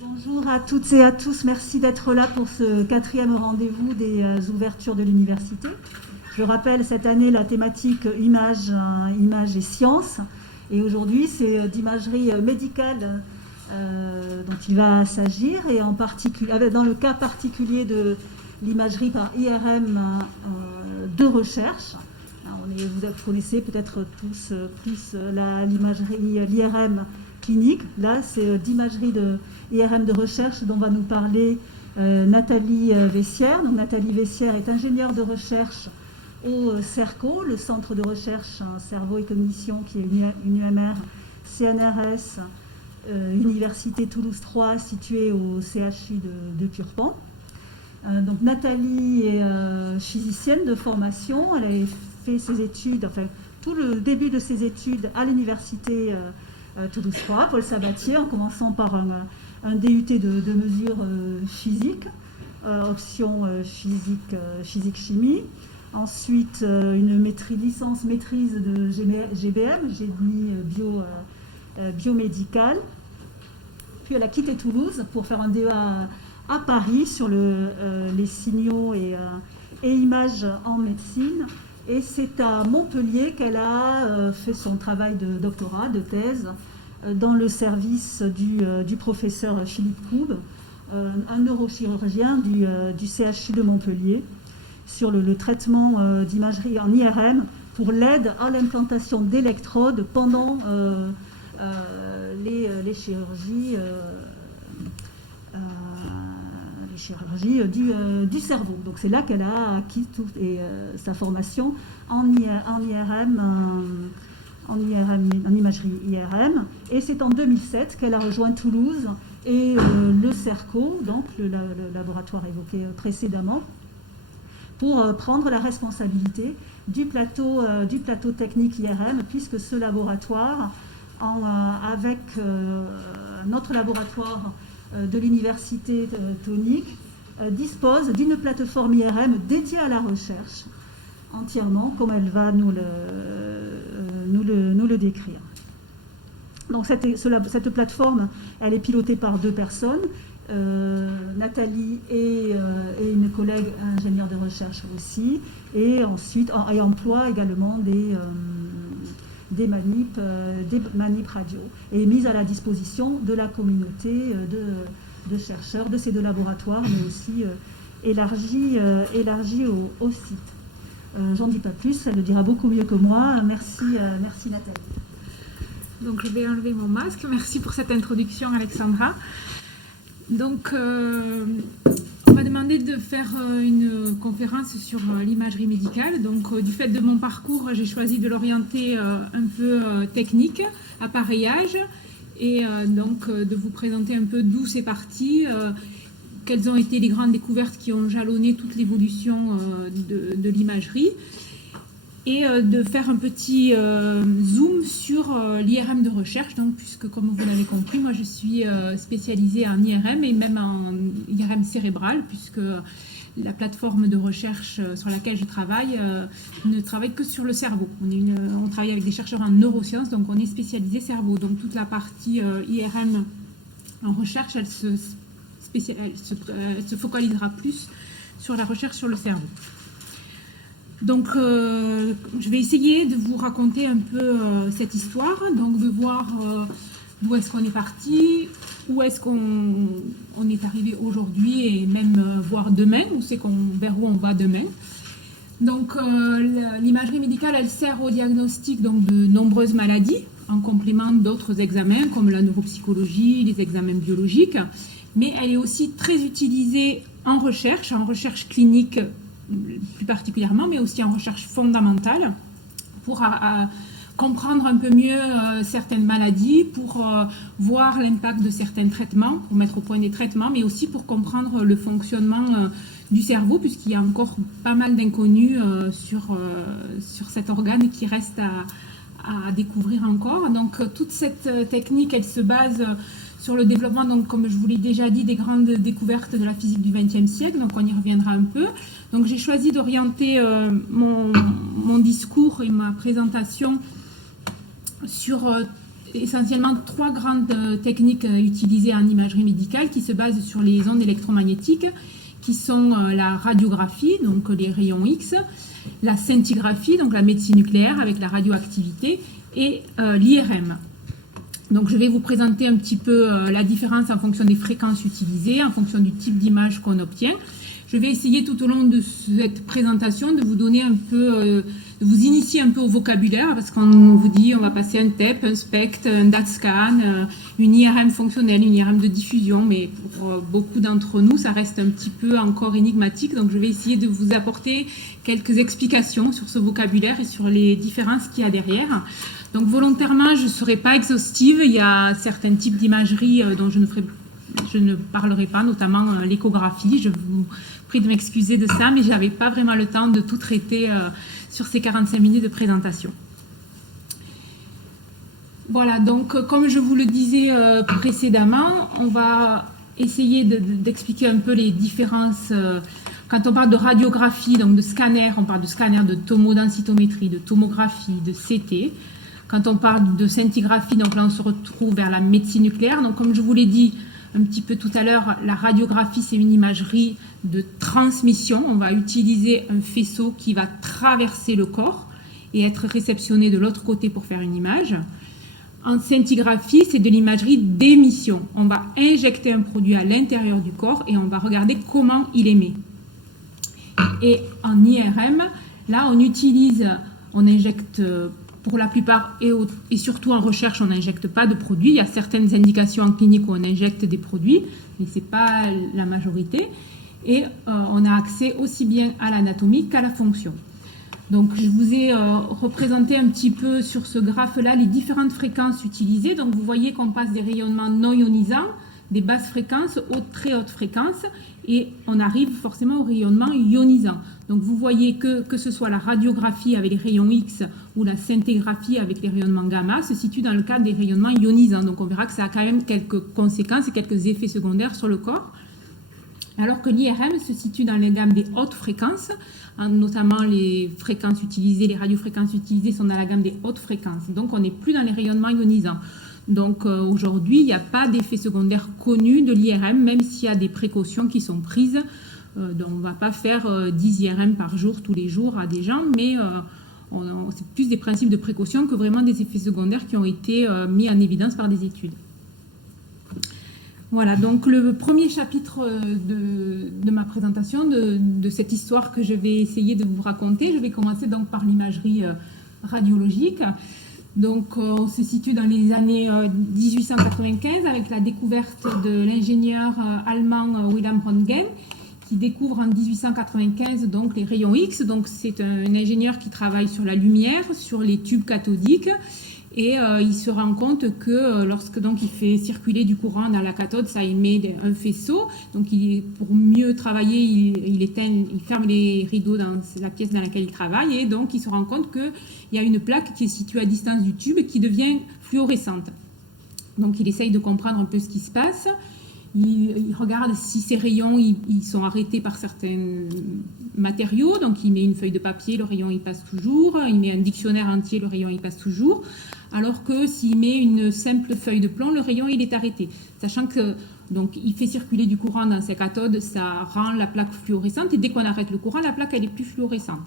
Bonjour à toutes et à tous, merci d'être là pour ce 4e rendez-vous des ouvertures de l'université. Je rappelle cette année la thématique images et sciences. Et aujourd'hui, c'est d'imagerie médicale dont il va s'agir, et en particulier, dans le cas particulier de l'imagerie par IRM de recherche. Vous connaissez peut-être tous plus l'IRM clinique. Là, c'est d'imagerie de IRM de recherche dont va nous parler Nathalie Vessière. Donc, Nathalie Vessière est ingénieure de recherche au CERCO, le Centre de recherche cerveau et cognition, qui est une UMR CNRS, Université Toulouse 3, située au CHU de Purpan. Donc Nathalie est physicienne de formation. Elle a fait ses études, enfin tout le début de ses études à l'Université Toulouse 3, Paul Sabatier, en commençant par un DUT de mesure physique, option physique-chimie. Ensuite, une licence maîtrise de GBM, génie biomédical. Puis elle a quitté Toulouse pour faire un DEA à Paris sur les signaux et images en médecine. Et c'est à Montpellier qu'elle a fait son travail de doctorat, de thèse, dans le service du professeur Philippe Coube, un neurochirurgien du CHU de Montpellier, sur le traitement d'imagerie en IRM pour l'aide à l'implantation d'électrodes pendant les chirurgies du cerveau. Donc c'est là qu'elle a acquis toute sa formation en imagerie IRM. Et c'est en 2007 qu'elle a rejoint Toulouse et le CERCO, donc le laboratoire évoqué précédemment, pour prendre la responsabilité du plateau technique IRM, puisque ce laboratoire, avec notre laboratoire de l'université tonique, dispose d'une plateforme IRM dédiée à la recherche, entièrement, comme elle va nous le décrire. Donc cette plateforme, elle est pilotée par 2 personnes, Nathalie et une collègue ingénieure de recherche aussi, et ensuite elle emploie également des manips radio, et mise à la disposition de la communauté de chercheurs de ces 2 laboratoires, mais aussi élargie au site. J'en dis pas plus, elle le dira beaucoup mieux que moi. Merci Nathalie. Donc je vais enlever mon masque. Merci pour cette introduction, Alexandra. Donc on m'a demandé de faire une conférence sur l'imagerie médicale. Donc du fait de mon parcours, j'ai choisi de l'orienter un peu technique, appareillage, et donc de vous présenter un peu d'où c'est parti, quelles ont été les grandes découvertes qui ont jalonné toute l'évolution de l'imagerie, et de faire un petit zoom sur l'IRM de recherche, donc, puisque comme vous l'avez compris, moi je suis spécialisée en IRM et même en IRM cérébral, puisque la plateforme de recherche sur laquelle je travaille ne travaille que sur le cerveau. On travaille avec des chercheurs en neurosciences, donc on est spécialisé cerveau. Donc toute la partie IRM en recherche, elle se focalisera plus sur la recherche sur le cerveau. Donc, je vais essayer de vous raconter un peu cette histoire, donc de voir d'où est-ce qu'on est parti, où est-ce qu'on est arrivé aujourd'hui et même voir demain, vers où on va demain. Donc, l'imagerie médicale, elle sert au diagnostic donc, de nombreuses maladies, en complément d'autres examens comme la neuropsychologie, les examens biologiques, mais elle est aussi très utilisée en recherche clinique plus particulièrement, mais aussi en recherche fondamentale, pour comprendre un peu mieux certaines maladies, pour voir l'impact de certains traitements, pour mettre au point des traitements, mais aussi pour comprendre le fonctionnement du cerveau, puisqu'il y a encore pas mal d'inconnus sur cet organe qui reste à découvrir encore. Donc toute cette technique, elle se base sur le développement, donc, comme je vous l'ai déjà dit, des grandes découvertes de la physique du XXe siècle, donc on y reviendra un peu. Donc j'ai choisi d'orienter mon discours et ma présentation sur essentiellement 3 grandes techniques utilisées en imagerie médicale qui se basent sur les ondes électromagnétiques, qui sont la radiographie, donc les rayons X, la scintigraphie, donc la médecine nucléaire avec la radioactivité, et l'IRM. Donc je vais vous présenter un petit peu la différence en fonction des fréquences utilisées, en fonction du type d'image qu'on obtient. Je vais essayer tout au long de cette présentation de vous donner un peu, de vous initier un peu au vocabulaire, parce qu'on vous dit on va passer un TEP, un SPECT, un DAT-scan, une IRM fonctionnelle, une IRM de diffusion, mais pour beaucoup d'entre nous, ça reste un petit peu encore énigmatique. Donc je vais essayer de vous apporter quelques explications sur ce vocabulaire et sur les différences qu'il y a derrière. Donc volontairement, je ne serai pas exhaustive. Il y a certains types d'imagerie dont je ne parlerai pas, notamment l'échographie. Je vous prie de m'excuser de ça, mais je n'avais pas vraiment le temps de tout traiter sur ces 45 minutes de présentation. Voilà, donc comme je vous le disais précédemment, on va essayer d'expliquer un peu les différences. Quand on parle de radiographie, donc de scanner, on parle de scanner de tomodensitométrie, de tomographie, de CT. Quand on parle de scintigraphie, donc là on se retrouve vers la médecine nucléaire. Donc comme je vous l'ai dit un petit peu tout à l'heure, la radiographie c'est une imagerie de transmission. On va utiliser un faisceau qui va traverser le corps et être réceptionné de l'autre côté pour faire une image. En scintigraphie, c'est de l'imagerie d'émission. On va injecter un produit à l'intérieur du corps et on va regarder comment il émet. Et en IRM, là on injecte pour la plupart et surtout en recherche, on n'injecte pas de produits. Il y a certaines indications en clinique où on injecte des produits, mais ce n'est pas la majorité. Et on a accès aussi bien à l'anatomie qu'à la fonction. Donc je vous ai représenté un petit peu sur ce graphe-là les différentes fréquences utilisées. Donc vous voyez qu'on passe des rayonnements non ionisants, des basses fréquences aux très hautes fréquences, et on arrive forcément au rayonnement ionisant. Donc vous voyez que ce soit la radiographie avec les rayons X ou la scintigraphie avec les rayonnements gamma se situe dans le cadre des rayonnements ionisants. Donc on verra que ça a quand même quelques conséquences et quelques effets secondaires sur le corps. Alors que l'IRM se situe dans les gammes des hautes fréquences, notamment les fréquences utilisées, les radiofréquences utilisées sont dans la gamme des hautes fréquences. Donc on n'est plus dans les rayonnements ionisants. Donc aujourd'hui, il n'y a pas d'effet secondaire connu de l'IRM, même s'il y a des précautions qui sont prises. Donc on ne va pas faire 10 IRM par jour, tous les jours à des gens, mais c'est plus des principes de précaution que vraiment des effets secondaires qui ont été mis en évidence par des études. Voilà, donc le premier chapitre de ma présentation, de cette histoire que je vais essayer de vous raconter, je vais commencer donc par l'imagerie radiologique. Donc on se situe dans les années 1895 avec la découverte de l'ingénieur allemand Wilhelm Röntgen, qui découvre en 1895 donc les rayons X. Donc c'est un ingénieur qui travaille sur la lumière, sur les tubes cathodiques, et il se rend compte que lorsque donc il fait circuler du courant dans la cathode, ça émet un faisceau. Donc pour mieux travailler, il ferme les rideaux dans la pièce dans laquelle il travaille, et donc il se rend compte qu'il y a une plaque qui est située à distance du tube et qui devient fluorescente. Donc il essaye de comprendre un peu ce qui se passe. Il regarde si ces rayons ils sont arrêtés par certains matériaux. Donc il met une feuille de papier, le rayon il passe toujours. Il met un dictionnaire entier, le rayon il passe toujours. Alors que s'il met une simple feuille de plomb, le rayon il est arrêté. Sachant que donc il fait circuler du courant dans ses cathodes, ça rend la plaque fluorescente, et dès qu'on arrête le courant, la plaque elle est plus fluorescente.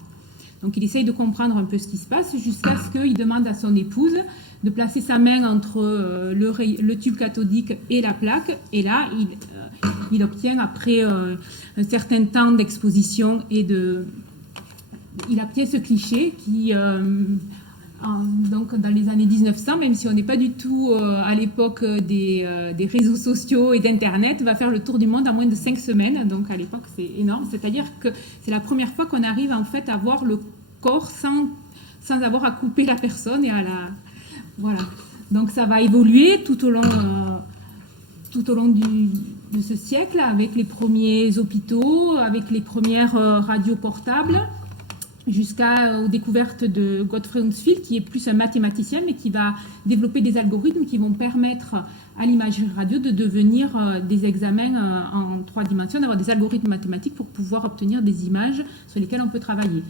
Donc il essaye de comprendre un peu ce qui se passe jusqu'à ce qu'il demande à son épouse de placer sa main entre le tube cathodique et la plaque. Et là, il obtient, après un certain temps d'exposition, il obtient ce cliché qui, donc dans les années 1900, même si on n'est pas du tout à l'époque des réseaux sociaux et d'Internet, va faire le tour du monde en moins de 5 semaines. Donc à l'époque, c'est énorme. C'est-à-dire que c'est la première fois qu'on arrive en fait à voir le corps sans avoir à couper la personne et à la... Voilà. Donc ça va évoluer tout au long de ce siècle, avec les premiers hôpitaux, avec les premières radios portables, jusqu'aux découvertes de Gottfried Hounsfield, qui est plus un mathématicien, mais qui va développer des algorithmes qui vont permettre à l'imagerie radio de devenir des examens en 3 dimensions, d'avoir des algorithmes mathématiques pour pouvoir obtenir des images sur lesquelles on peut travailler.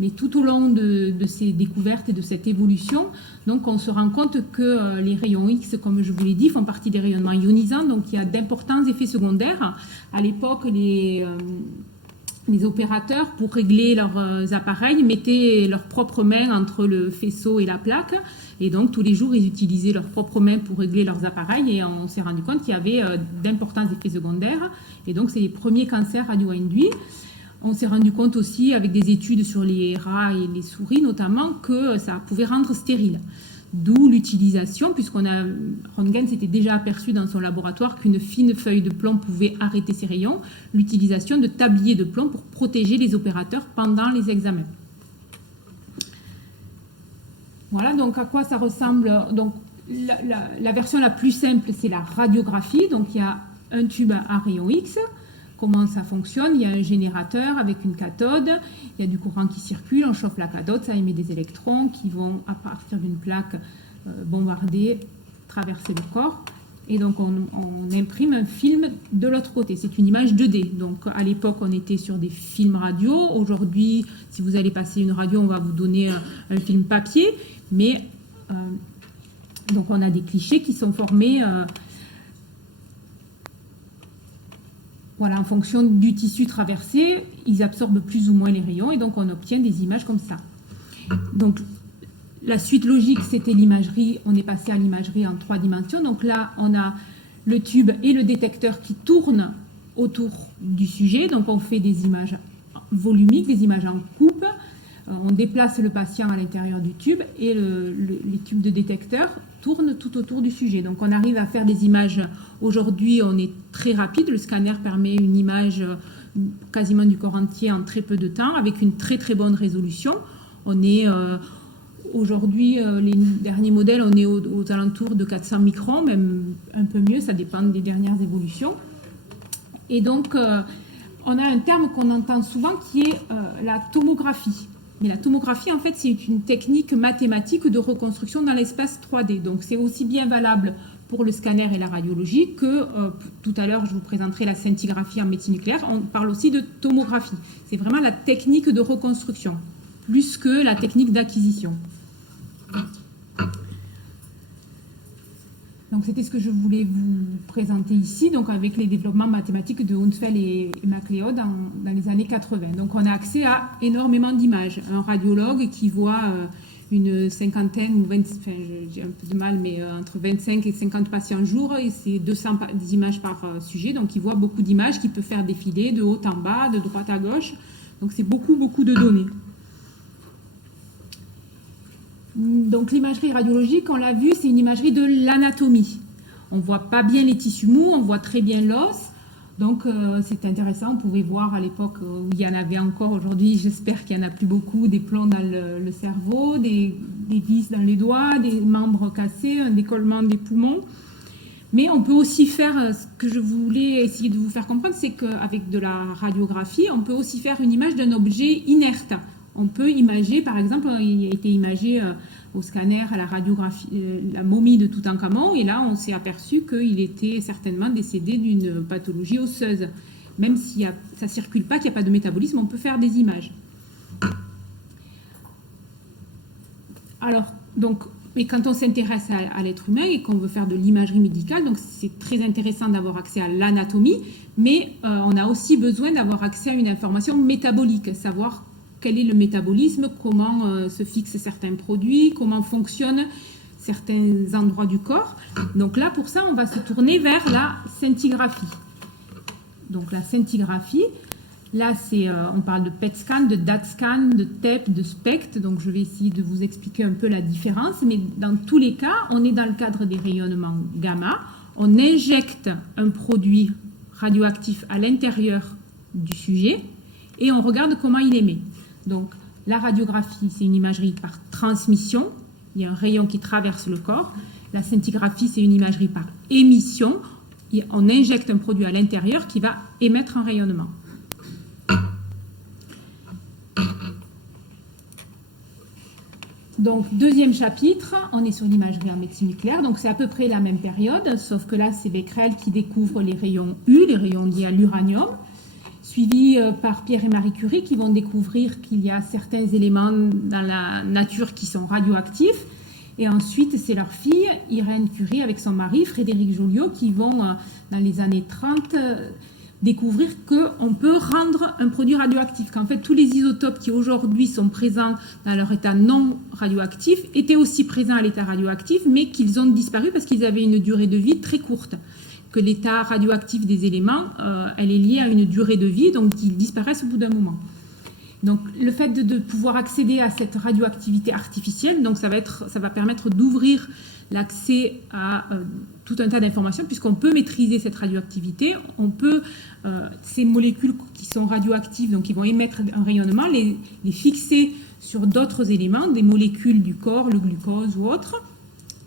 Mais tout au long de ces découvertes et de cette évolution, donc on se rend compte que les rayons X, comme je vous l'ai dit, font partie des rayonnements ionisants, donc il y a d'importants effets secondaires. À l'époque, les opérateurs, pour régler leurs appareils, mettaient leurs propres mains entre le faisceau et la plaque. Et donc, tous les jours, ils utilisaient leurs propres mains pour régler leurs appareils. Et on s'est rendu compte qu'il y avait d'importants effets secondaires. Et donc, c'est les premiers cancers radio-induits. On s'est rendu compte aussi, avec des études sur les rats et les souris notamment, que ça pouvait rendre stérile. D'où l'utilisation, Röntgen s'était déjà aperçu dans son laboratoire qu'une fine feuille de plomb pouvait arrêter ces rayons, l'utilisation de tabliers de plomb pour protéger les opérateurs pendant les examens. Voilà, donc à quoi ça ressemble. Donc, la version la plus simple, c'est la radiographie. Donc, il y a un tube à rayons X. Comment ça fonctionne? Il y a un générateur avec une cathode, il y a du courant qui circule, on chauffe la cathode, ça émet des électrons qui vont, à partir d'une plaque, bombarder, traverser le corps. Et donc, on imprime un film de l'autre côté. C'est une image 2D. Donc, à l'époque, on était sur des films radio. Aujourd'hui, si vous allez passer une radio, on va vous donner un film papier. Mais, donc, on a des clichés qui sont formés... Voilà, en fonction du tissu traversé, ils absorbent plus ou moins les rayons et donc on obtient des images comme ça. Donc la suite logique, c'était l'imagerie. On est passé à l'imagerie en 3 dimensions. Donc là, on a le tube et le détecteur qui tournent autour du sujet. Donc on fait des images volumiques, des images en coupe. On déplace le patient à l'intérieur du tube et les tubes de détecteur tournent tout autour du sujet. Donc on arrive à faire des images. Aujourd'hui, on est très rapide. Le scanner permet une image quasiment du corps entier en très peu de temps avec une très très bonne résolution. On est aujourd'hui, les derniers modèles, on est aux alentours de 400 microns, même un peu mieux, ça dépend des dernières évolutions. Et donc, on a un terme qu'on entend souvent qui est la tomographie. Mais la tomographie, en fait, c'est une technique mathématique de reconstruction dans l'espace 3D. Donc, c'est aussi bien valable pour le scanner et la radiologie que, tout à l'heure, je vous présenterai la scintigraphie en médecine nucléaire. On parle aussi de tomographie. C'est vraiment la technique de reconstruction, plus que la technique d'acquisition. Donc, c'était ce que je voulais vous présenter ici, donc avec les développements mathématiques de Hounsfeld et MacLeod dans les années 80. Donc, on a accès à énormément d'images. Un radiologue qui voit une cinquantaine ou 20, enfin, j'ai un peu de mal, mais entre 25 et 50 patients jour, et c'est 200 images par sujet. Donc, il voit beaucoup d'images qu'il peut faire défiler de haut en bas, de droite à gauche. Donc, c'est beaucoup, beaucoup de données. Donc l'imagerie radiologique, on l'a vu, c'est une imagerie de l'anatomie. On ne voit pas bien les tissus mous, on voit très bien l'os. Donc c'est intéressant, on pouvait voir à l'époque où il y en avait encore, aujourd'hui j'espère qu'il n'y en a plus beaucoup, des plombs dans le cerveau, des vis dans les doigts, des membres cassés, un décollement des poumons. Mais on peut aussi faire, ce que je voulais essayer de vous faire comprendre, c'est qu'avec de la radiographie, on peut aussi faire une image d'un objet inerte. On peut imager, par exemple, il a été imagé au scanner, à la radiographie, la momie de Toutankhamon, et là, on s'est aperçu qu'il était certainement décédé d'une pathologie osseuse. Même si ça ne circule pas, qu'il n'y a pas de métabolisme, on peut faire des images. Alors, donc, mais quand on s'intéresse à l'être humain et qu'on veut faire de l'imagerie médicale, donc c'est très intéressant d'avoir accès à l'anatomie, mais on a aussi besoin d'avoir accès à une information métabolique, savoir quel est le métabolisme, comment se fixent certains produits, comment fonctionnent certains endroits du corps. Donc là, pour ça, on va se tourner vers la scintigraphie. Donc la scintigraphie, là, on parle de PET scan, de DAT scan, de TEP, de SPECT. Donc je vais essayer de vous expliquer un peu la différence. Mais dans tous les cas, on est dans le cadre des rayonnements gamma. On injecte un produit radioactif à l'intérieur du sujet et on regarde comment il émet. Donc, la radiographie, c'est une imagerie par transmission. Il y a un rayon qui traverse le corps. La scintigraphie, c'est une imagerie par émission. On injecte un produit à l'intérieur qui va émettre un rayonnement. Donc, deuxième chapitre, on est sur l'imagerie en médecine nucléaire. Donc, c'est à peu près la même période, sauf que là, c'est Becquerel qui découvre les rayons U, les rayons liés à l'uranium. suivis par Pierre et Marie Curie qui vont découvrir qu'il y a certains éléments dans la nature qui sont radioactifs. Et ensuite, c'est leur fille, Irène Curie, avec son mari, Frédéric Joliot, qui vont, dans les années 30, découvrir qu'on peut rendre un produit radioactif. Qu'en fait, tous les isotopes qui aujourd'hui sont présents dans leur état non radioactif étaient aussi présents à l'état radioactif, mais qu'ils ont disparu parce qu'ils avaient une durée de vie très courte. Que l'état radioactif des éléments, elle est liée à une durée de vie, donc ils disparaissent au bout d'un moment. Donc le fait de pouvoir accéder à cette radioactivité artificielle, donc ça va permettre d'ouvrir l'accès à tout un tas d'informations, puisqu'on peut maîtriser cette radioactivité, on peut, ces molécules qui sont radioactives, donc qui vont émettre un rayonnement, les fixer sur d'autres éléments, des molécules du corps, le glucose ou autre,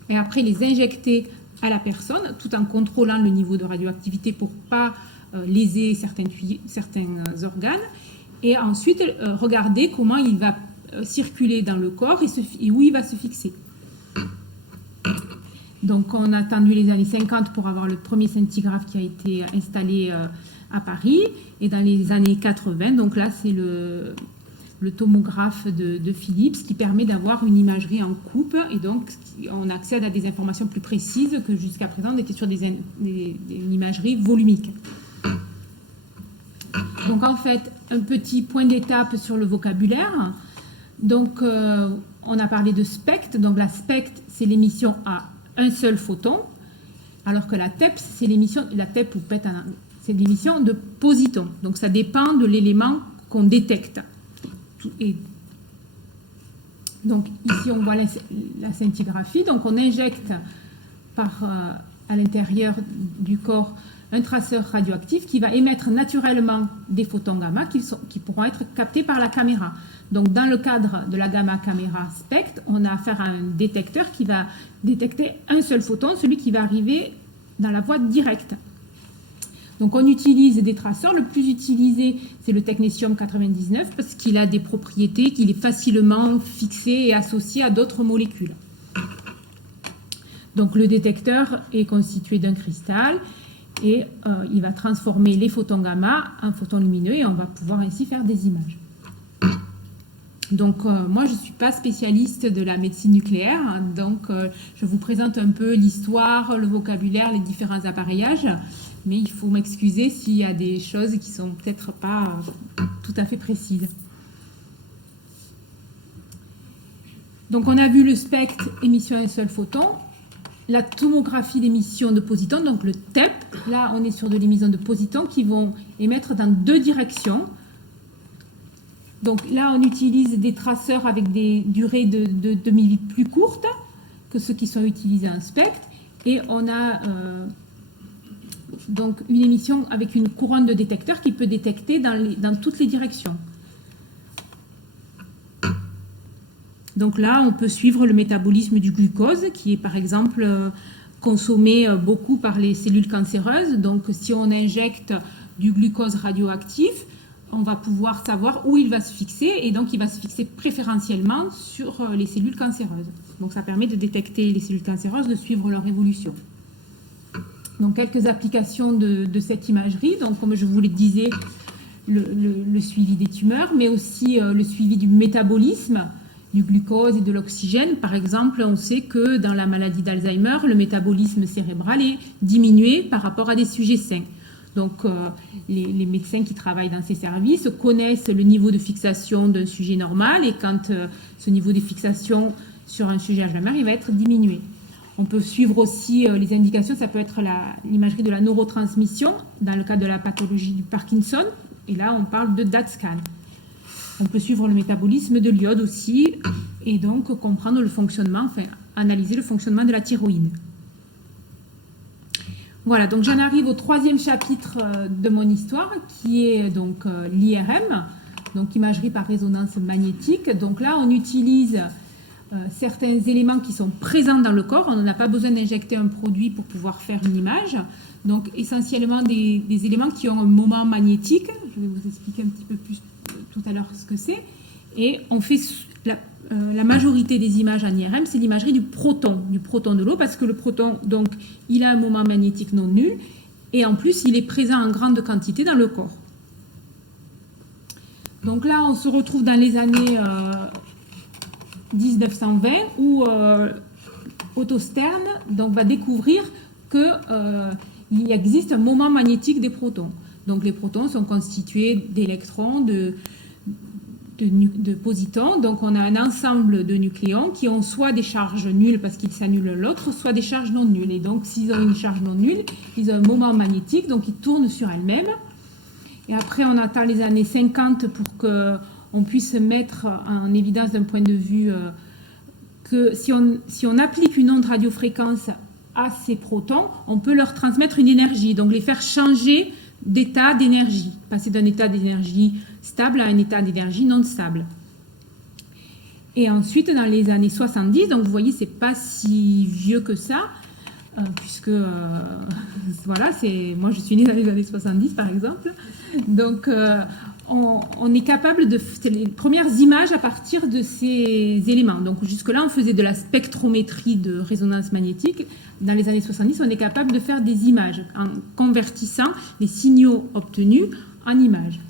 et après les injecter à la personne, tout en contrôlant le niveau de radioactivité pour ne pas léser certains organes, et ensuite regarder comment il va circuler dans le corps et où il va se fixer. Donc on a attendu les années 50 pour avoir le premier scintigraphe qui a été installé à Paris, et dans les années 80, donc là c'est le tomographe de Philips qui permet d'avoir une imagerie en coupe, et donc on accède à des informations plus précises que jusqu'à présent on était sur une imagerie volumique. Donc en fait, un petit point d'étape sur le vocabulaire. Donc on a parlé de spectre. Donc la spectre, c'est l'émission à un seul photon, alors que la TEPS, c'est l'émission, la TEP ou PET, c'est l'émission de positons. Donc ça dépend de l'élément qu'on détecte. Et donc ici on voit la scintigraphie. Donc on injecte à l'intérieur du corps un traceur radioactif qui va émettre naturellement des photons gamma qui pourront être captés par la caméra. Donc dans le cadre de la gamma caméra SPECT, on a affaire à un détecteur qui va détecter un seul photon, celui qui va arriver dans la voie directe. Donc on utilise des traceurs. Le plus utilisé, c'est le technétium 99 parce qu'il a des propriétés, qu'il est facilement fixé et associé à d'autres molécules. Donc le détecteur est constitué d'un cristal et il va transformer les photons gamma en photons lumineux et on va pouvoir ainsi faire des images. Donc moi je ne suis pas spécialiste de la médecine nucléaire, donc je vous présente un peu l'histoire, le vocabulaire, les différents appareillages, mais il faut m'excuser s'il y a des choses qui ne sont peut-être pas tout à fait précises. Donc on a vu le spectre émission à un seul photon, la tomographie d'émission de positons, donc le TEP, là on est sur de l'émission de positons qui vont émettre dans deux directions. Donc là on utilise des traceurs avec des durées de demi-vie plus courtes que ceux qui sont utilisés en spectre, et on a donc une émission avec une couronne de détecteurs qui peut détecter dans toutes les directions. Donc là, on peut suivre le métabolisme du glucose qui est par exemple consommé beaucoup par les cellules cancéreuses. Donc si on injecte du glucose radioactif, on va pouvoir savoir où il va se fixer, et donc il va se fixer préférentiellement sur les cellules cancéreuses. Donc ça permet de détecter les cellules cancéreuses, de suivre leur évolution. Donc quelques applications de cette imagerie, donc comme je vous le disais, le suivi des tumeurs, mais aussi le suivi du métabolisme du glucose et de l'oxygène. Par exemple, on sait que dans la maladie d'Alzheimer, le métabolisme cérébral est diminué par rapport à des sujets sains. Donc les médecins qui travaillent dans ces services connaissent le niveau de fixation d'un sujet normal, et quand ce niveau de fixation sur un sujet Alzheimer, il va être diminué. On peut suivre aussi les indications, ça peut être l'imagerie de la neurotransmission dans le cas de la pathologie du Parkinson, et là on parle de DAT-scan. On peut suivre le métabolisme de l'iode aussi, et donc comprendre le fonctionnement, enfin analyser le fonctionnement de la thyroïde. Voilà, donc j'en arrive au troisième chapitre de mon histoire, qui est donc l'IRM, donc imagerie par résonance magnétique. Donc là, on utilise certains éléments qui sont présents dans le corps. On n'a pas besoin d'injecter un produit pour pouvoir faire une image. Donc essentiellement des éléments qui ont un moment magnétique. Je vais vous expliquer un petit peu plus tout à l'heure ce que c'est. Et on fait la majorité des images en IRM, c'est l'imagerie du proton de l'eau, parce que le proton, donc, il a un moment magnétique non nul, et en plus, il est présent en grande quantité dans le corps. Donc là, on se retrouve dans les années 1920 où Otto Stern donc, va découvrir qu'il existe un moment magnétique des protons. Donc les protons sont constitués d'électrons, de positons. Donc on a un ensemble de nucléons qui ont soit des charges nulles parce qu'ils s'annulent l'autre, soit des charges non nulles. Et donc s'ils ont une charge non nulle, ils ont un moment magnétique, donc ils tournent sur elles-mêmes. Et après on attend les années 50 pour qu'on puisse mettre en évidence d'un point de vue que si on applique une onde radiofréquence à ces protons, on peut leur transmettre une énergie, donc les faire changer d'état d'énergie, passer d'un état d'énergie stable à un état d'énergie non stable. Et ensuite, dans les années 70, donc vous voyez, c'est pas si vieux que ça, puisque, voilà, moi je suis née dans les années 70 par exemple, donc on est capable de faire les premières images à partir de ces éléments. Donc jusque-là, on faisait de la spectrométrie de résonance magnétique. Dans les années 70, on est capable de faire des images en convertissant les signaux obtenus en images.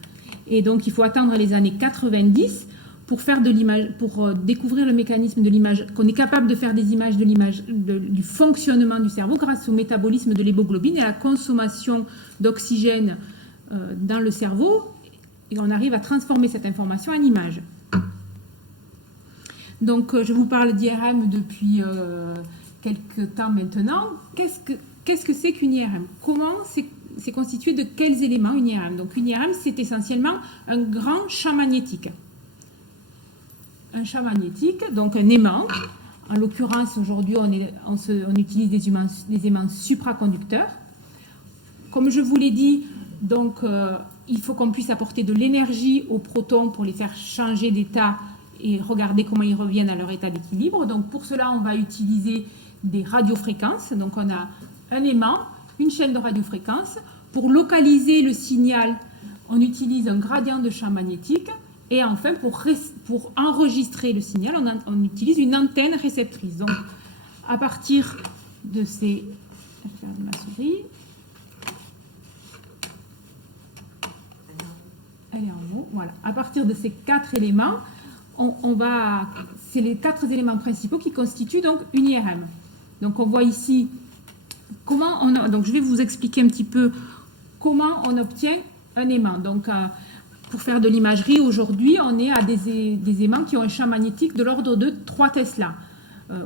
Et donc, il faut attendre les années 90 pour faire de l'image, pour découvrir le mécanisme de l'image, qu'on est capable de faire des images de l'image, du fonctionnement du cerveau grâce au métabolisme de l'hémoglobine et à la consommation d'oxygène dans le cerveau. Et on arrive à transformer cette information en image. Donc, je vous parle d'IRM depuis quelques temps maintenant. Qu'est-ce que c'est qu'une IRM? Comment c'est constitué de quels éléments une IRM? Donc, une IRM, c'est essentiellement un grand champ magnétique. Un champ magnétique, donc un aimant. En l'occurrence, aujourd'hui, on utilise des aimants supraconducteurs. Comme je vous l'ai dit, donc, il faut qu'on puisse apporter de l'énergie aux protons pour les faire changer d'état et regarder comment ils reviennent à leur état d'équilibre. Donc, pour cela, on va utiliser des radiofréquences. Donc, on a un aimant, une chaîne de radiofréquences. Pour localiser le signal, on utilise un gradient de champ magnétique. Et enfin, pour enregistrer le signal, on utilise une antenne réceptrice. Donc, à partir de ces... Je vais faire de ma souris. Elle est en haut. Voilà. À partir de ces 4 éléments, c'est les 4 éléments principaux qui constituent donc une IRM. Donc, on voit ici donc, je vais vous expliquer un petit peu comment on obtient un aimant. Donc, pour faire de l'imagerie, aujourd'hui, on est à des aimants qui ont un champ magnétique de l'ordre de 3 Tesla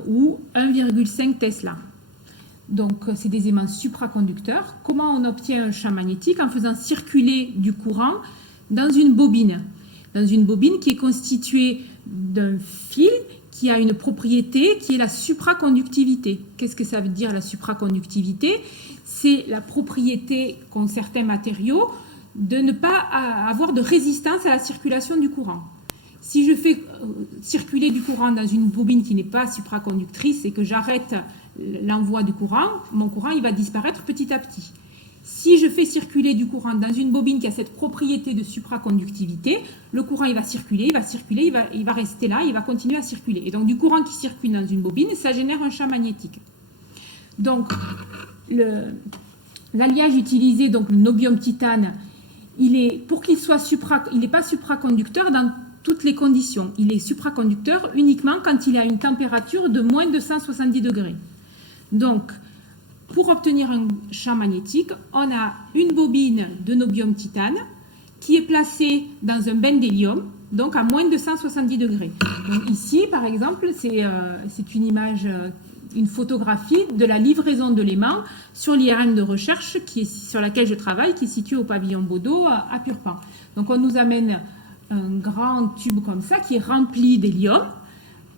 ou 1,5 Tesla. Donc, c'est des aimants supraconducteurs. Comment on obtient un champ magnétique? En faisant circuler du courant dans une bobine. Dans une bobine qui est constituée d'un fil qui a une propriété qui est la supraconductivité. Qu'est-ce que ça veut dire la supraconductivité? C'est la propriété qu'ont certains matériaux de ne pas avoir de résistance à la circulation du courant. Si je fais circuler du courant dans une bobine qui n'est pas supraconductrice et que j'arrête l'envoi du courant, mon courant il va disparaître petit à petit. Si je fais circuler du courant dans une bobine qui a cette propriété de supraconductivité, le courant il va circuler, il va rester là, il va continuer à circuler. Et donc du courant qui circule dans une bobine, ça génère un champ magnétique. Donc l'alliage utilisé, donc le nobium titane, pour qu'il soit il n'est pas supraconducteur dans toutes les conditions. Il est supraconducteur uniquement quand il a une température de moins de 170 degrés. Donc, pour obtenir un champ magnétique, on a une bobine de nobium titane qui est placée dans un bain d'hélium, donc à moins de 170 degrés. Donc ici, par exemple, c'est une image, une photographie de la livraison de l'aimant sur l'IRM de recherche sur laquelle je travaille, qui est située au pavillon Baudot à Purpan. Donc on nous amène un grand tube comme ça qui est rempli d'hélium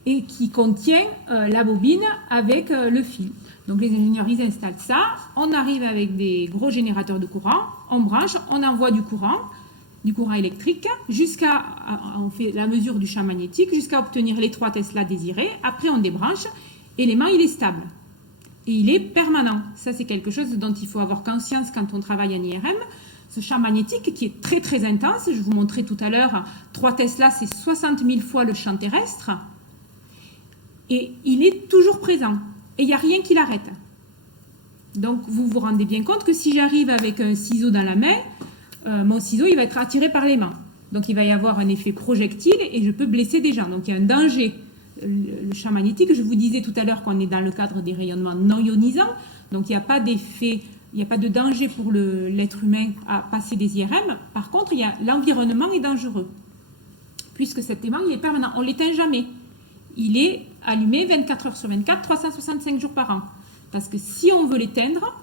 et qui contient la bobine avec le fil. Donc les ingénieurs, ils installent ça, on arrive avec des gros générateurs de courant, on branche, on envoie du courant électrique, on fait la mesure du champ magnétique jusqu'à obtenir les 3 Tesla désirés. Après, on débranche et l'aimant, il est stable. Et il est permanent. Ça, c'est quelque chose dont il faut avoir conscience quand on travaille en IRM. Ce champ magnétique qui est très, très intense, je vous montrais tout à l'heure, 3 Tesla, c'est 60 000 fois le champ terrestre. Et il est toujours présent. Et il n'y a rien qui l'arrête. Donc, vous vous rendez bien compte que si j'arrive avec un ciseau dans la main, mon ciseau, il va être attiré par l'aimant. Donc il va y avoir un effet projectile et je peux blesser des gens. Donc il y a un danger. Le champ magnétique, je vous disais tout à l'heure qu'on est dans le cadre des rayonnements non ionisants. Donc il n'y a pas d'effet, il n'y a pas de danger pour l'être humain à passer des IRM. Par contre, l'environnement est dangereux. Puisque cet aimant, il est permanent. On ne l'éteint jamais. Il est allumé 24 heures sur 24, 365 jours par an. Parce que si on veut l'éteindre,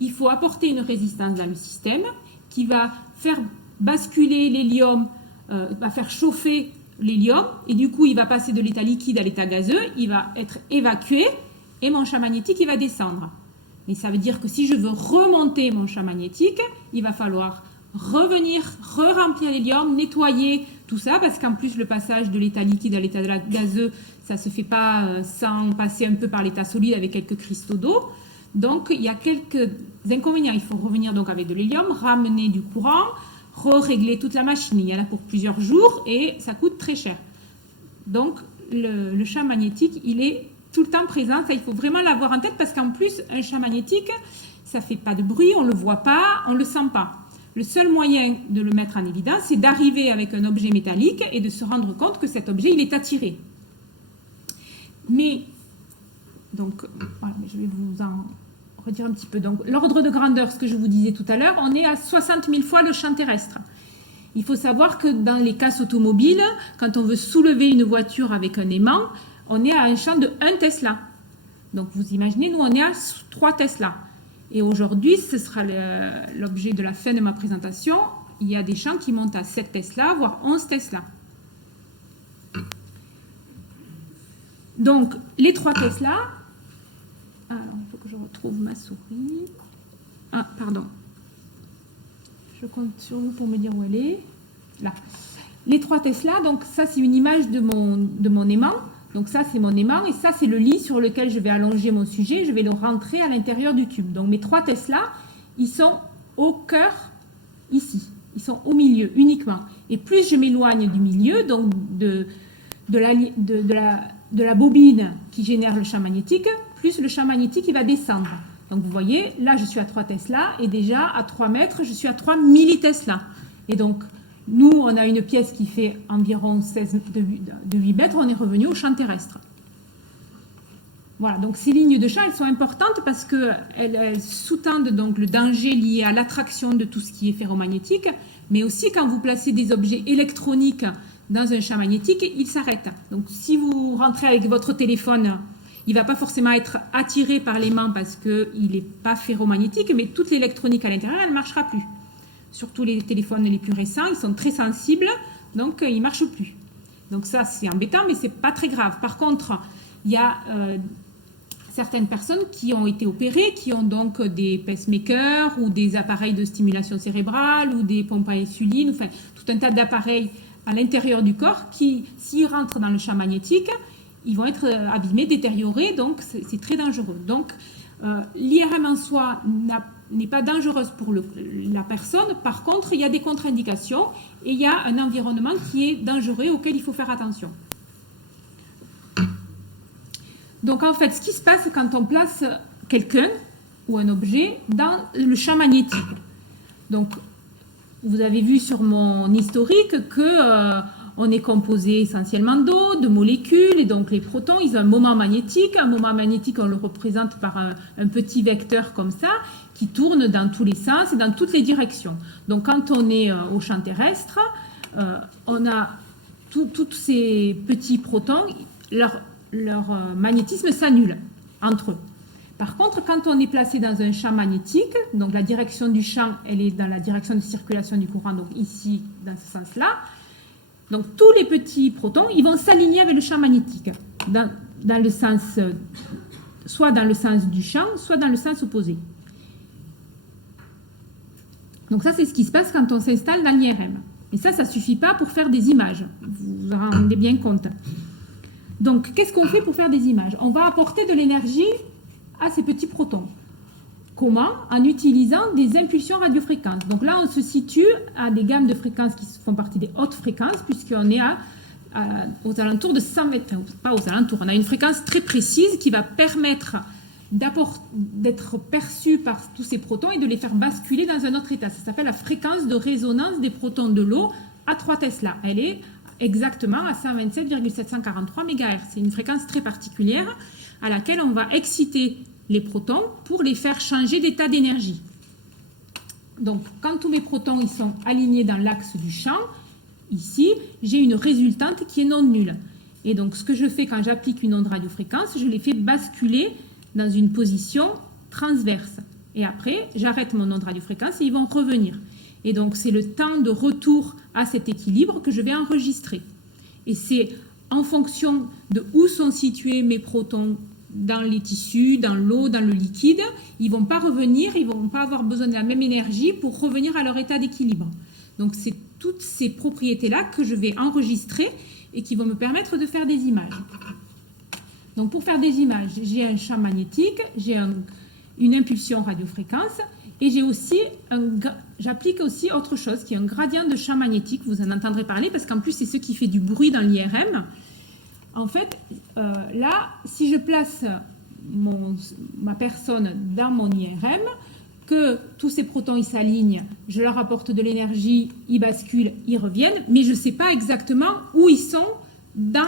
il faut apporter une résistance dans le système qui va faire basculer l'hélium, va faire chauffer l'hélium, et du coup, il va passer de l'état liquide à l'état gazeux, il va être évacué, et mon champ magnétique, il va descendre. Mais ça veut dire que si je veux remonter mon champ magnétique, il va falloir revenir, re-remplir l'hélium, nettoyer tout ça, parce qu'en plus, le passage de l'état liquide à l'état gazeux, ça ne se fait pas sans passer un peu par l'état solide avec quelques cristaux d'eau. Donc, il y a quelques inconvénients. Il faut revenir donc avec de l'hélium, ramener du courant, régler toute la machine. Il y en a pour plusieurs jours et ça coûte très cher. Donc, le champ magnétique, il est tout le temps présent. Ça, il faut vraiment l'avoir en tête parce qu'en plus, un champ magnétique, ça ne fait pas de bruit, on ne le voit pas, on ne le sent pas. Le seul moyen de le mettre en évidence, c'est d'arriver avec un objet métallique et de se rendre compte que cet objet, il est attiré. Mais, donc, voilà, je vais vous en redire un petit peu. Donc, l'ordre de grandeur, ce que je vous disais tout à l'heure, on est à 60 000 fois le champ terrestre. Il faut savoir que dans les casses automobiles, quand on veut soulever une voiture avec un aimant, on est à un champ de 1 Tesla. Donc, vous imaginez, nous, on est à 3 Tesla. Et aujourd'hui, ce sera l'objet de la fin de ma présentation. Il y a des champs qui montent à 7 Tesla, voire 11 Tesla. Donc, les 3 Tesla... Alors, il faut que je retrouve ma souris. Ah, pardon. Je compte sur vous pour me dire où elle est. Là. Les 3 Tesla, donc ça, c'est une image de mon aimant. Donc ça, c'est mon aimant et ça, c'est le lit sur lequel je vais allonger mon sujet. Je vais le rentrer à l'intérieur du tube. Donc mes 3 Tesla, ils sont au cœur, ici. Ils sont au milieu, uniquement. Et plus je m'éloigne du milieu, donc de la bobine qui génère le champ magnétique, plus le champ magnétique il va descendre. Donc vous voyez, là je suis à 3 Tesla et déjà à 3 mètres, je suis à 3 millitesla. Et donc nous, on a une pièce qui fait environ 16 de 8 mètres, on est revenu au champ terrestre. Voilà, donc ces lignes de champ, elles sont importantes parce qu'elles sous-tendent donc le danger lié à l'attraction de tout ce qui est ferromagnétique, mais aussi quand vous placez des objets électroniques dans un champ magnétique, ils s'arrêtent. Donc si vous rentrez avec votre téléphone, il ne va pas forcément être attiré par l'aimant parce qu'il n'est pas ferromagnétique, mais toute l'électronique à l'intérieur, elle ne marchera plus. Surtout les téléphones les plus récents, ils sont très sensibles, donc ils ne marchent plus. Donc ça, c'est embêtant, mais ce n'est pas très grave. Par contre, il y a certaines personnes qui ont été opérées, qui ont donc des pacemakers ou des appareils de stimulation cérébrale ou des pompes à insuline, enfin tout un tas d'appareils à l'intérieur du corps qui, s'ils rentrent dans le champ magnétique, ils vont être abîmés, détériorés, donc c'est très dangereux. Donc l'IRM en soi n'est pas dangereuse pour la personne. Par contre, il y a des contre-indications et il y a un environnement qui est dangereux auquel il faut faire attention. Donc, en fait, ce qui se passe quand on place quelqu'un ou un objet dans le champ magnétique. Donc, vous avez vu sur mon historique que on est composé essentiellement d'eau, de molécules, et donc les protons, ils ont un moment magnétique. Un moment magnétique, on le représente par un petit vecteur comme ça, qui tourne dans tous les sens et dans toutes les directions. Donc quand on est au champ terrestre, on a tous ces petits protons, leur magnétisme s'annule entre eux. Par contre, quand on est placé dans un champ magnétique, donc la direction du champ, elle est dans la direction de circulation du courant, donc ici, dans ce sens-là. Donc tous les petits protons, ils vont s'aligner avec le champ magnétique, dans le sens, soit dans le sens du champ, soit dans le sens opposé. Donc ça, c'est ce qui se passe quand on s'installe dans l'IRM. Et ça ne suffit pas pour faire des images. Vous vous en rendez bien compte. Donc, qu'est-ce qu'on fait pour faire des images? On va apporter de l'énergie à ces petits protons. Comment? En utilisant des impulsions radiofréquences. Donc là, on se situe à des gammes de fréquences qui font partie des hautes fréquences, puisqu'on est aux alentours de 100 mètres. Pas aux alentours, on a une fréquence très précise qui va permettre d'être perçu par tous ces protons et de les faire basculer dans un autre état. Ça s'appelle la fréquence de résonance des protons de l'eau à 3 Tesla. Elle est exactement à 127,743 MHz. C'est une fréquence très particulière à laquelle on va exciter les protons pour les faire changer d'état d'énergie. Donc, quand tous mes protons ils sont alignés dans l'axe du champ, ici, j'ai une résultante qui est non nulle. Et donc, ce que je fais quand j'applique une onde radiofréquence, je les fais basculer dans une position transverse. Et après, j'arrête mon onde radiofréquence et ils vont revenir. Et donc, c'est le temps de retour à cet équilibre que je vais enregistrer. Et c'est en fonction de où sont situés mes protons dans les tissus, dans l'eau, dans le liquide, ils ne vont pas revenir, ils ne vont pas avoir besoin de la même énergie pour revenir à leur état d'équilibre. Donc, c'est toutes ces propriétés-là que je vais enregistrer et qui vont me permettre de faire des images. Donc, pour faire des images, j'ai un champ magnétique, j'ai une impulsion radiofréquence et j'applique aussi autre chose qui est un gradient de champ magnétique. Vous en entendrez parler parce qu'en plus, c'est ce qui fait du bruit dans l'IRM. En fait, là, si je place ma personne dans mon IRM, que tous ces protons ils s'alignent, je leur apporte de l'énergie, ils basculent, ils reviennent, mais je ne sais pas exactement où ils sont dans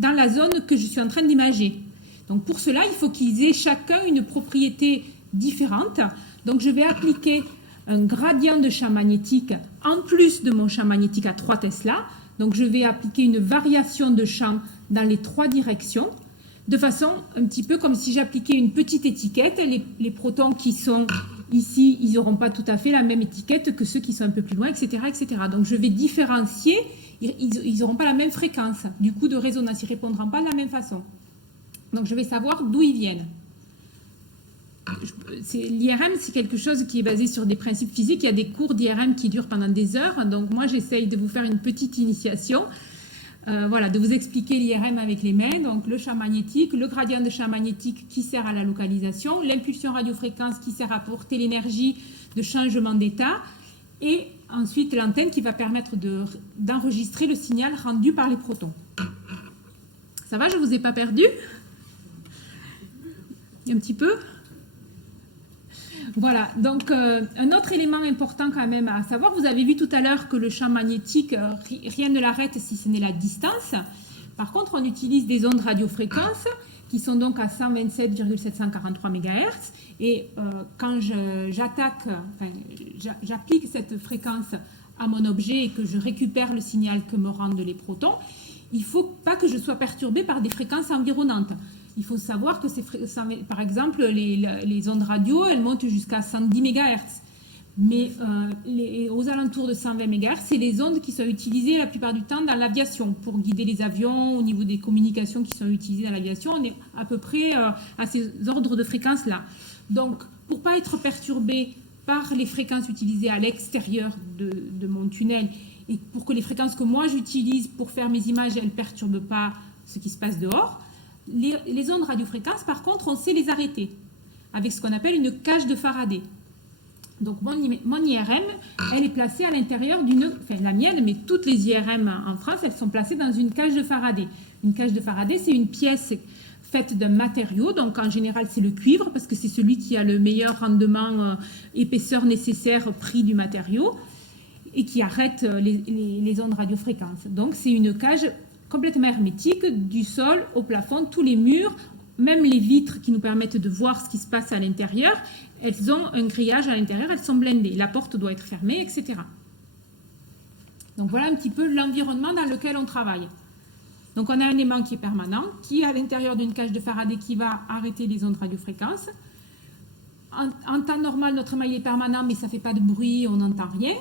la zone que je suis en train d'imager. Donc pour cela, il faut qu'ils aient chacun une propriété différente. Donc je vais appliquer un gradient de champ magnétique en plus de mon champ magnétique à 3 Tesla. Donc je vais appliquer une variation de champ dans les 3 directions, de façon un petit peu comme si j'appliquais une petite étiquette. Les protons qui sont ici, ils n'auront pas tout à fait la même étiquette que ceux qui sont un peu plus loin, etc. etc. Donc je vais différencier, ils n'auront pas la même fréquence, du coup de résonance, ils ne répondront pas de la même façon. Donc je vais savoir d'où ils viennent. L'IRM, c'est quelque chose qui est basé sur des principes physiques. Il y a des cours d'IRM qui durent pendant des heures. Donc moi, j'essaye de vous faire une petite initiation. Voilà, de vous expliquer l'IRM avec les mains. Donc le champ magnétique, le gradient de champ magnétique qui sert à la localisation, l'impulsion radiofréquence qui sert à apporter l'énergie de changement d'état, et ensuite l'antenne qui va permettre d'enregistrer le signal rendu par les protons. Ça va, je ne vous ai pas perdu? Un petit peu? Voilà, donc un autre élément important quand même à savoir, vous avez vu tout à l'heure que le champ magnétique, rien ne l'arrête si ce n'est la distance. Par contre, on utilise des ondes radiofréquences qui sont donc à 127,743 MHz. Et quand j'applique cette fréquence à mon objet et que je récupère le signal que me rendent les protons, il ne faut pas que je sois perturbée par des fréquences environnantes. Il faut savoir que, par exemple, les ondes radio, elles montent jusqu'à 110 MHz. Mais aux alentours de 120 MHz, c'est les ondes qui sont utilisées la plupart du temps dans l'aviation. Pour guider les avions, au niveau des communications qui sont utilisées dans l'aviation, on est à peu près à ces ordres de fréquences-là. Donc, pour ne pas être perturbé par les fréquences utilisées à l'extérieur de mon tunnel, et pour que les fréquences que moi j'utilise pour faire mes images, elles ne perturbent pas ce qui se passe dehors, les ondes radiofréquences, par contre, on sait les arrêter avec ce qu'on appelle une cage de Faraday. Donc, mon IRM, elle est placée à l'intérieur la mienne, mais toutes les IRM en France, elles sont placées dans une cage de Faraday. Une cage de Faraday, c'est une pièce faite d'un matériau, donc en général, c'est le cuivre, parce que c'est celui qui a le meilleur rendement, épaisseur nécessaire, prix du matériau, et qui arrête les ondes radiofréquences. Donc, c'est une cage complètement hermétique, du sol au plafond, tous les murs, même les vitres qui nous permettent de voir ce qui se passe à l'intérieur, elles ont un grillage à l'intérieur, elles sont blindées. La porte doit être fermée, etc. Donc voilà un petit peu l'environnement dans lequel on travaille. Donc on a un aimant qui est permanent, qui est à l'intérieur d'une cage de Faraday qui va arrêter les ondes radiofréquences. En temps normal, notre émail est permanent, mais ça ne fait pas de bruit, on n'entend rien.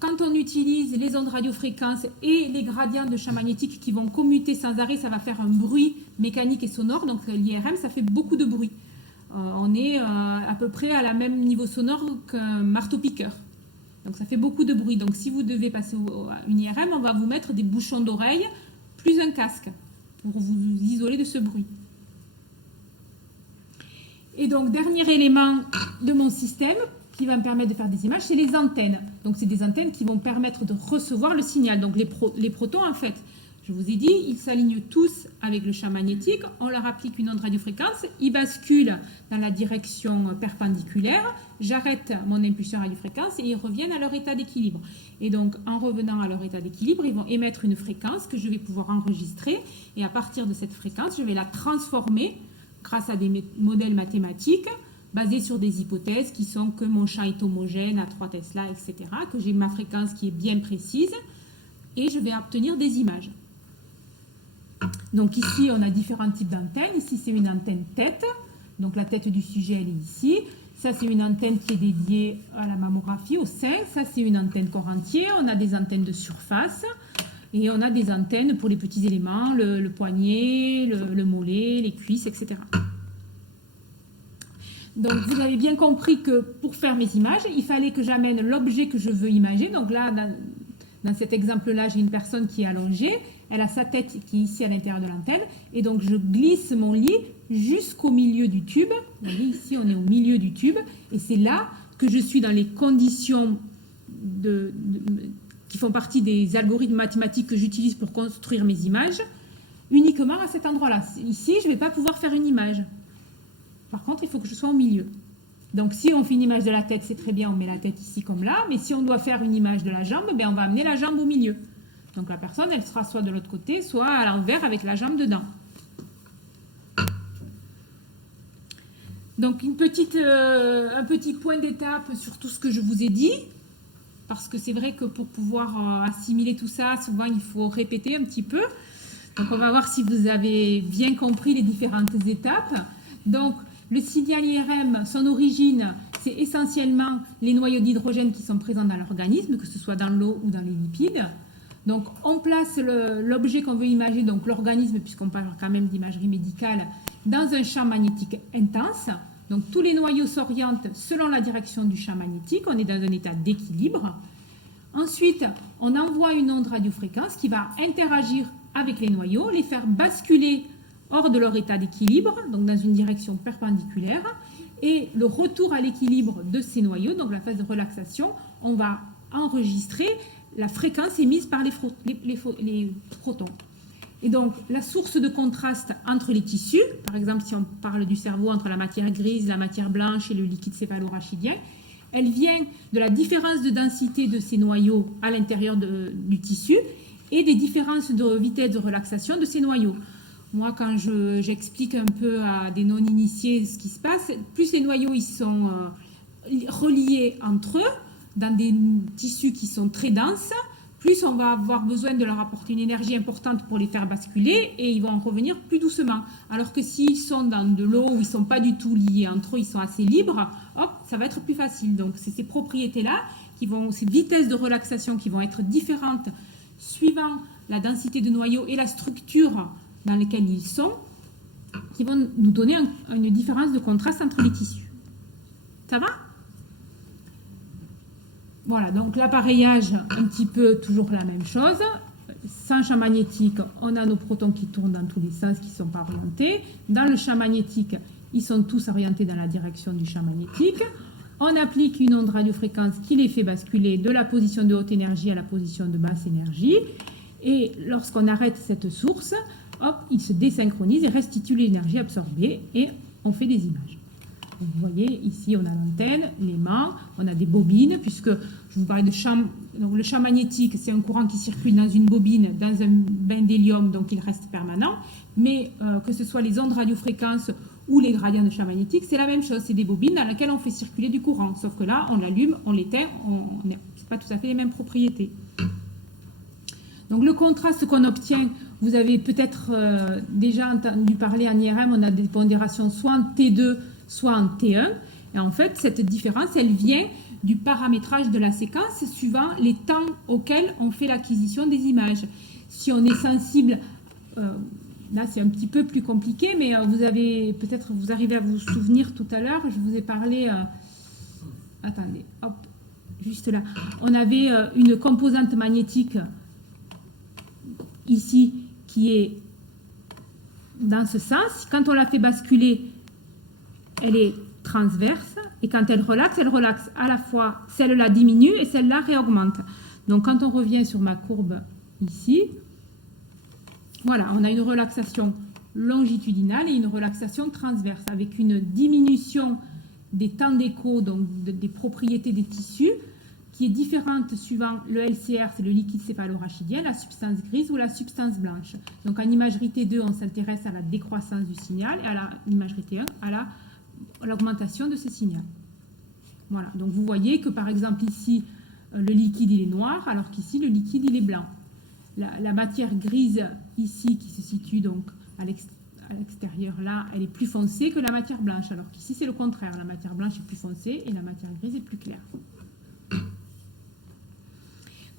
Quand on utilise les ondes radiofréquences et les gradients de champ magnétique qui vont commuter sans arrêt, ça va faire un bruit mécanique et sonore. Donc l'IRM, ça fait beaucoup de bruit. On est à peu près à la même niveau sonore qu'un marteau-piqueur. Donc ça fait beaucoup de bruit. Donc si vous devez passer à une IRM, on va vous mettre des bouchons d'oreille plus un casque pour vous isoler de ce bruit. Et donc dernier élément de mon système qui va me permettre de faire des images, c'est les antennes. Donc, c'est des antennes qui vont permettre de recevoir le signal. Donc, les protons, en fait, Je vous ai dit, ils s'alignent tous avec le champ magnétique, on leur applique une onde radiofréquence, ils basculent dans la direction perpendiculaire, j'arrête mon impulsion radiofréquence et ils reviennent à leur état d'équilibre. Et donc, en revenant à leur état d'équilibre, ils vont émettre une fréquence que je vais pouvoir enregistrer et à partir de cette fréquence, je vais la transformer grâce à des modèles mathématiques basés sur des hypothèses qui sont que mon champ est homogène à 3 Tesla, etc., que j'ai ma fréquence qui est bien précise et je vais obtenir des images. Donc ici, on a différents types d'antennes. Ici, c'est une antenne tête. Donc la tête du sujet, elle est ici. Ça, c'est une antenne qui est dédiée à la mammographie, au sein. Ça, c'est une antenne corps entier. On a des antennes de surface. Et on a des antennes pour les petits éléments, le poignet, le mollet, les cuisses, etc. Donc vous avez bien compris que pour faire mes images, il fallait que j'amène l'objet que je veux imager. Donc là, dans cet exemple-là, j'ai une personne qui est allongée. Elle a sa tête qui est ici à l'intérieur de l'antenne. Et donc, je glisse mon lit jusqu'au milieu du tube. Vous voyez, ici, on est au milieu du tube. Et c'est là que je suis dans les conditions qui font partie des algorithmes mathématiques que j'utilise pour construire mes images, uniquement à cet endroit-là. Ici, je ne vais pas pouvoir faire une image. Par contre, il faut que je sois au milieu. Donc, si on fait une image de la tête, c'est très bien, on met la tête ici comme là. Mais si on doit faire une image de la jambe, on va amener la jambe au milieu. Donc, la personne, elle sera soit de l'autre côté, soit à l'envers avec la jambe dedans. Donc, un petit point d'étape sur tout ce que je vous ai dit. Parce que c'est vrai que pour pouvoir assimiler tout ça, souvent, il faut répéter un petit peu. Donc, on va voir si vous avez bien compris les différentes étapes. Donc, le signal IRM, son origine, c'est essentiellement les noyaux d'hydrogène qui sont présents dans l'organisme, que ce soit dans l'eau ou dans les lipides. Donc, on place l'objet qu'on veut imager, donc l'organisme, puisqu'on parle quand même d'imagerie médicale, dans un champ magnétique intense. Donc, tous les noyaux s'orientent selon la direction du champ magnétique. On est dans un état d'équilibre. Ensuite, on envoie une onde radiofréquence qui va interagir avec les noyaux, les faire basculer hors de leur état d'équilibre, donc dans une direction perpendiculaire. Et le retour à l'équilibre de ces noyaux, donc la phase de relaxation, on va enregistrer la fréquence émise par les protons. Et donc, la source de contraste entre les tissus, par exemple, si on parle du cerveau entre la matière grise, la matière blanche et le liquide céphalorachidien, elle vient de la différence de densité de ces noyaux à l'intérieur du tissu et des différences de vitesse de relaxation de ces noyaux. Moi, quand j'explique un peu à des non-initiés ce qui se passe, plus les noyaux ils sont reliés entre eux, dans des tissus qui sont très denses, plus on va avoir besoin de leur apporter une énergie importante pour les faire basculer et ils vont en revenir plus doucement. Alors que s'ils sont dans de l'eau où ils ne sont pas du tout liés entre eux, ils sont assez libres, hop, ça va être plus facile. Donc c'est ces propriétés-là, ces vitesses de relaxation qui vont être différentes suivant la densité de noyaux et la structure dans laquelle ils sont, qui vont nous donner une différence de contraste entre les tissus. Ça va ? Voilà, donc l'appareillage, un petit peu toujours la même chose. Sans champ magnétique, on a nos protons qui tournent dans tous les sens, qui ne sont pas orientés. Dans le champ magnétique, ils sont tous orientés dans la direction du champ magnétique. On applique une onde radiofréquence qui les fait basculer de la position de haute énergie à la position de basse énergie. Et lorsqu'on arrête cette source, hop, ils se désynchronisent et restituent l'énergie absorbée et on fait des images. Vous voyez, ici, on a l'antenne, l'aimant, on a des bobines, puisque je vous parlais de champ. Donc, le champ magnétique, c'est un courant qui circule dans une bobine, dans un bain d'hélium, donc il reste permanent. Mais que ce soit les ondes radiofréquences ou les gradients de champ magnétique, c'est la même chose. C'est des bobines dans lesquelles on fait circuler du courant. Sauf que là, on l'allume, on l'éteint, ce n'est pas tout à fait les mêmes propriétés. Donc, le contraste qu'on obtient, vous avez peut-être déjà entendu parler en IRM, on a des pondérations soit en T2, soit en T1. Et en fait, cette différence, elle vient du paramétrage de la séquence suivant les temps auxquels on fait l'acquisition des images. Si on est sensible, là c'est un petit peu plus compliqué, mais vous arrivez à vous souvenir tout à l'heure, je vous ai parlé, attendez, hop, juste là, on avait une composante magnétique ici qui est dans ce sens. Quand on la fait basculer, elle est transverse et quand elle relaxe à la fois celle-là diminue et celle-là réaugmente. Donc quand on revient sur ma courbe ici, voilà, on a une relaxation longitudinale et une relaxation transverse avec une diminution des temps d'écho, donc des propriétés des tissus, qui est différente suivant le LCR, c'est le liquide céphalorachidien, la substance grise ou la substance blanche. Donc en imagerie T2, on s'intéresse à la décroissance du signal et à l'imagerie T1, à l'augmentation de ce signal. Voilà, donc vous voyez que par exemple ici, le liquide il est noir, alors qu'ici le liquide il est blanc. La matière grise ici, qui se situe donc à l'extérieur là, elle est plus foncée que la matière blanche, alors qu'ici c'est le contraire, la matière blanche est plus foncée et la matière grise est plus claire.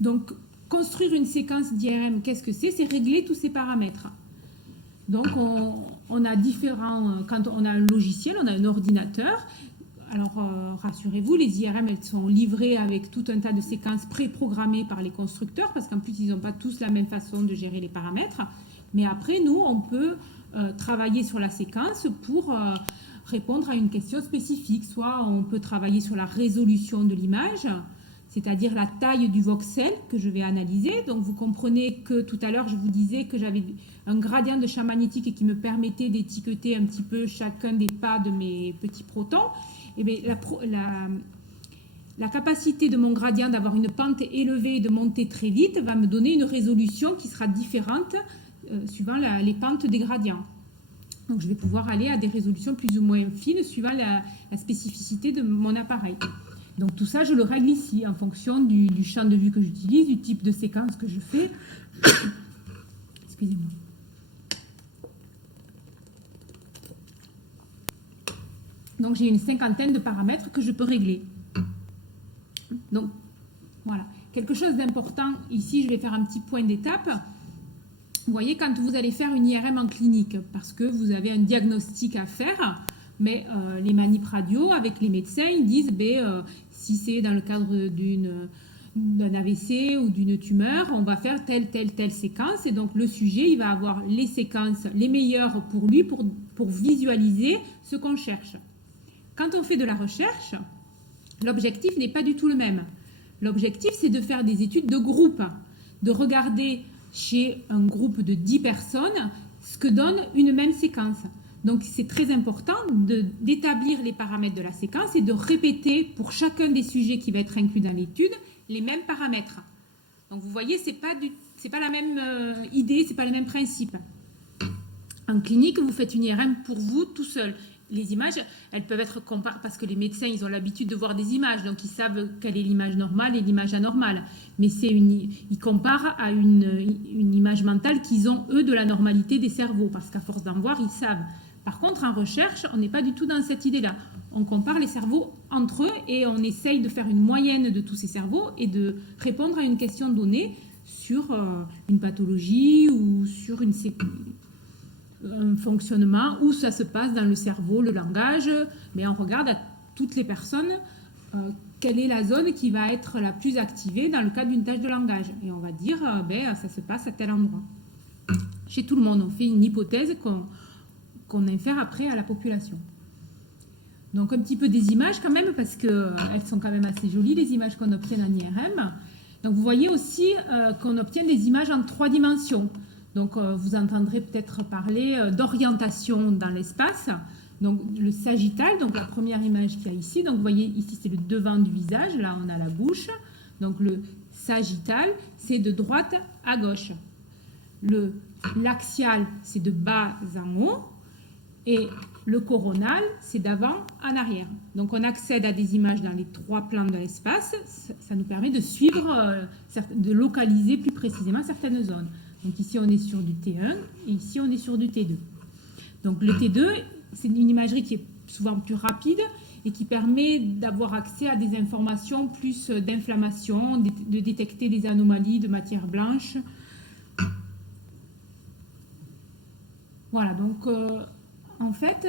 Donc, construire une séquence d'IRM, qu'est-ce que c'est? C'est régler tous ces paramètres. Donc, on a différents... Quand on a un logiciel, on a un ordinateur. Alors, rassurez-vous, les IRM, elles sont livrées avec tout un tas de séquences préprogrammées par les constructeurs, parce qu'en plus, ils n'ont pas tous la même façon de gérer les paramètres. Mais après, nous, on peut travailler sur la séquence pour répondre à une question spécifique. Soit on peut travailler sur la résolution de l'image, c'est-à-dire la taille du voxel que je vais analyser. Donc vous comprenez que tout à l'heure, je vous disais que j'avais un gradient de champ magnétique qui me permettait d'étiqueter un petit peu chacun des pas de mes petits protons. Et bien, la capacité de mon gradient d'avoir une pente élevée et de monter très vite va me donner une résolution qui sera différente suivant les pentes des gradients. Donc je vais pouvoir aller à des résolutions plus ou moins fines suivant la spécificité de mon appareil. Donc tout ça, je le règle ici en fonction du champ de vue que j'utilise, du type de séquence que je fais. Excusez-moi. Donc j'ai une cinquantaine de paramètres que je peux régler. Donc voilà. Quelque chose d'important, ici je vais faire un petit point d'étape. Vous voyez, quand vous allez faire une IRM en clinique, parce que vous avez un diagnostic à faire, mais les manips radio avec les médecins, ils disent si c'est dans le cadre d'un AVC ou d'une tumeur, on va faire telle séquence. Et donc le sujet, il va avoir les séquences les meilleures pour lui, pour visualiser ce qu'on cherche. Quand on fait de la recherche, l'objectif n'est pas du tout le même. L'objectif, c'est de faire des études de groupe, de regarder chez un groupe de 10 personnes ce que donne une même séquence. Donc, c'est très important d'établir les paramètres de la séquence et de répéter pour chacun des sujets qui va être inclus dans l'étude les mêmes paramètres. Donc, vous voyez, c'est pas la même idée, c'est pas le même principe. En clinique, vous faites une IRM pour vous tout seul. Les images, elles peuvent être comparées parce que les médecins, ils ont l'habitude de voir des images, donc ils savent quelle est l'image normale et l'image anormale. Mais ils comparent à une image mentale qu'ils ont, eux, de la normalité des cerveaux, parce qu'à force d'en voir, ils savent. Par contre, en recherche, on n'est pas du tout dans cette idée-là. On compare les cerveaux entre eux et on essaye de faire une moyenne de tous ces cerveaux et de répondre à une question donnée sur une pathologie ou sur un fonctionnement, où ça se passe dans le cerveau, le langage. Mais on regarde à toutes les personnes quelle est la zone qui va être la plus activée dans le cadre d'une tâche de langage. Et on va dire, ça se passe à tel endroit. Chez tout le monde, on fait une hypothèse qu'on infère après à la population. Donc un petit peu des images quand même, parce qu'elles sont quand même assez jolies, les images qu'on obtient en IRM. Donc vous voyez aussi qu'on obtient des images en 3 dimensions. Donc vous entendrez peut-être parler d'orientation dans l'espace. Donc le sagittal, donc la première image qu'il y a ici. Donc vous voyez ici c'est le devant du visage, là on a la bouche. Donc le sagittal, c'est de droite à gauche. L'axial, c'est de bas en haut. Et le coronal, c'est d'avant en arrière. Donc on accède à des images dans les 3 plans de l'espace. Ça nous permet de suivre, de localiser plus précisément certaines zones. Donc ici on est sur du T1 et ici on est sur du T2. Donc le T2, c'est une imagerie qui est souvent plus rapide et qui permet d'avoir accès à des informations plus d'inflammation, de détecter des anomalies de matière blanche. Voilà, donc en fait,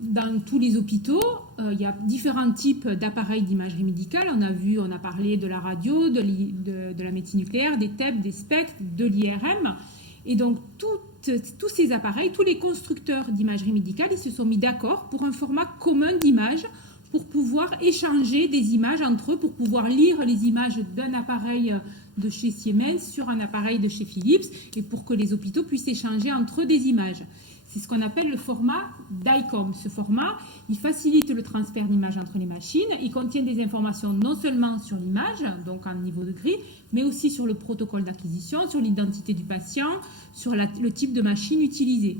dans tous les hôpitaux, il y a différents types d'appareils d'imagerie médicale. On a parlé de la radio, de la médecine nucléaire, des TEP, des SPECT, de l'IRM. Et donc, tous ces appareils, tous les constructeurs d'imagerie médicale, ils se sont mis d'accord pour un format commun d'image pour pouvoir échanger des images entre eux, pour pouvoir lire les images d'un appareil de chez Siemens sur un appareil de chez Philips et pour que les hôpitaux puissent échanger entre eux des images. C'est ce qu'on appelle le format DICOM. Ce format, il facilite le transfert d'images entre les machines. Il contient des informations non seulement sur l'image, donc en niveau de grille, mais aussi sur le protocole d'acquisition, sur l'identité du patient, sur le type de machine utilisée.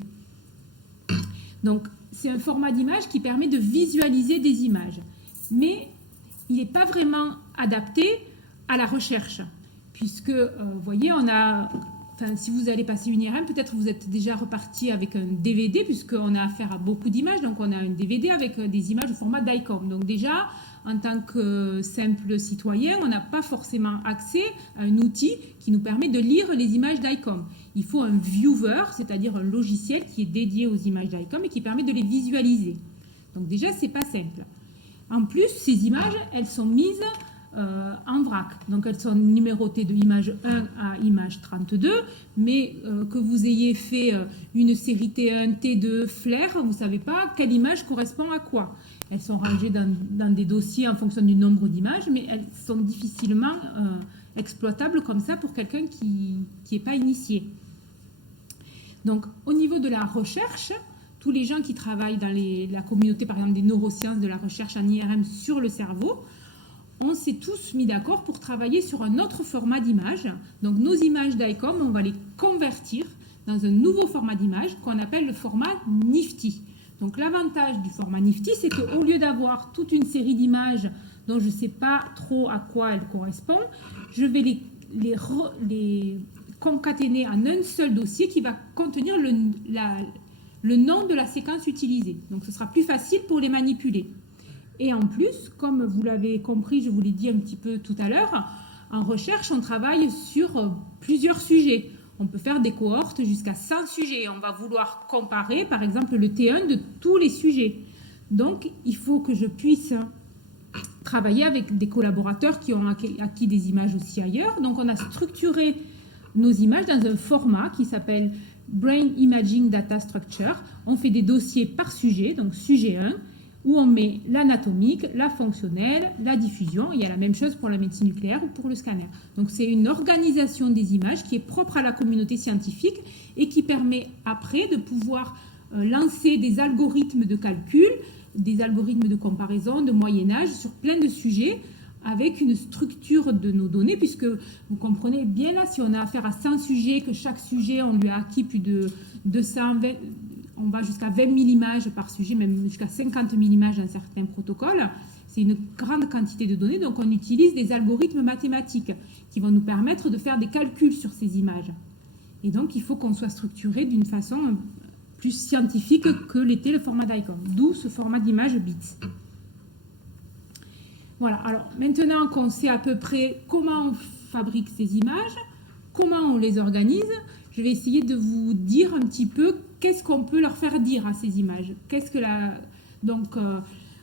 Donc, c'est un format d'image qui permet de visualiser des images. Mais il n'est pas vraiment adapté à la recherche. Puisque, vous voyez, on a... Enfin, si vous allez passer une IRM, peut-être vous êtes déjà reparti avec un DVD, puisqu'on a affaire à beaucoup d'images. Donc, on a un DVD avec des images au format DICOM. Donc, déjà, en tant que simple citoyen, on n'a pas forcément accès à un outil qui nous permet de lire les images DICOM. Il faut un viewer, c'est-à-dire un logiciel qui est dédié aux images DICOM et qui permet de les visualiser. Donc, déjà, ce n'est pas simple. En plus, ces images, elles sont mises en vrac. Donc, elles sont numérotées de image 1 à image 32, mais que vous ayez fait une série T1, T2, flair, vous ne savez pas quelle image correspond à quoi. Elles sont rangées dans des dossiers en fonction du nombre d'images, mais elles sont difficilement exploitables comme ça pour quelqu'un qui n'est pas initié. Donc, au niveau de la recherche, tous les gens qui travaillent dans la communauté, par exemple, des neurosciences, de la recherche en IRM sur le cerveau, on s'est tous mis d'accord pour travailler sur un autre format d'image. Donc, nos images DICOM, on va les convertir dans un nouveau format d'image qu'on appelle le format NIfTI. Donc, l'avantage du format NIfTI, c'est qu'au lieu d'avoir toute une série d'images dont je ne sais pas trop à quoi elles correspondent, je vais les concaténer en un seul dossier qui va contenir le nom de la séquence utilisée. Donc, ce sera plus facile pour les manipuler. Et en plus, comme vous l'avez compris, je vous l'ai dit un petit peu tout à l'heure, en recherche, on travaille sur plusieurs sujets. On peut faire des cohortes jusqu'à 100 sujets. On va vouloir comparer, par exemple, le T1 de tous les sujets. Donc, il faut que je puisse travailler avec des collaborateurs qui ont acquis des images aussi ailleurs. Donc, on a structuré nos images dans un format qui s'appelle Brain Imaging Data Structure. On fait des dossiers par sujet, donc sujet 1, où on met l'anatomique, la fonctionnelle, la diffusion. Il y a la même chose pour la médecine nucléaire ou pour le scanner. Donc, c'est une organisation des images qui est propre à la communauté scientifique et qui permet après de pouvoir lancer des algorithmes de calcul, des algorithmes de comparaison, de moyennage sur plein de sujets avec une structure de nos données, puisque vous comprenez bien là, si on a affaire à 100 sujets, que chaque sujet, on lui a acquis plus de 220... On va jusqu'à 20 000 images par sujet, même jusqu'à 50 000 images dans certains protocoles. C'est une grande quantité de données, donc on utilise des algorithmes mathématiques qui vont nous permettre de faire des calculs sur ces images. Et donc, il faut qu'on soit structuré d'une façon plus scientifique que l'était le format DICOM, d'où ce format d'image bits. Voilà, alors maintenant qu'on sait à peu près comment on fabrique ces images, comment on les organise, je vais essayer de vous dire un petit peu qu'est-ce qu'on peut leur faire dire à ces images. Donc,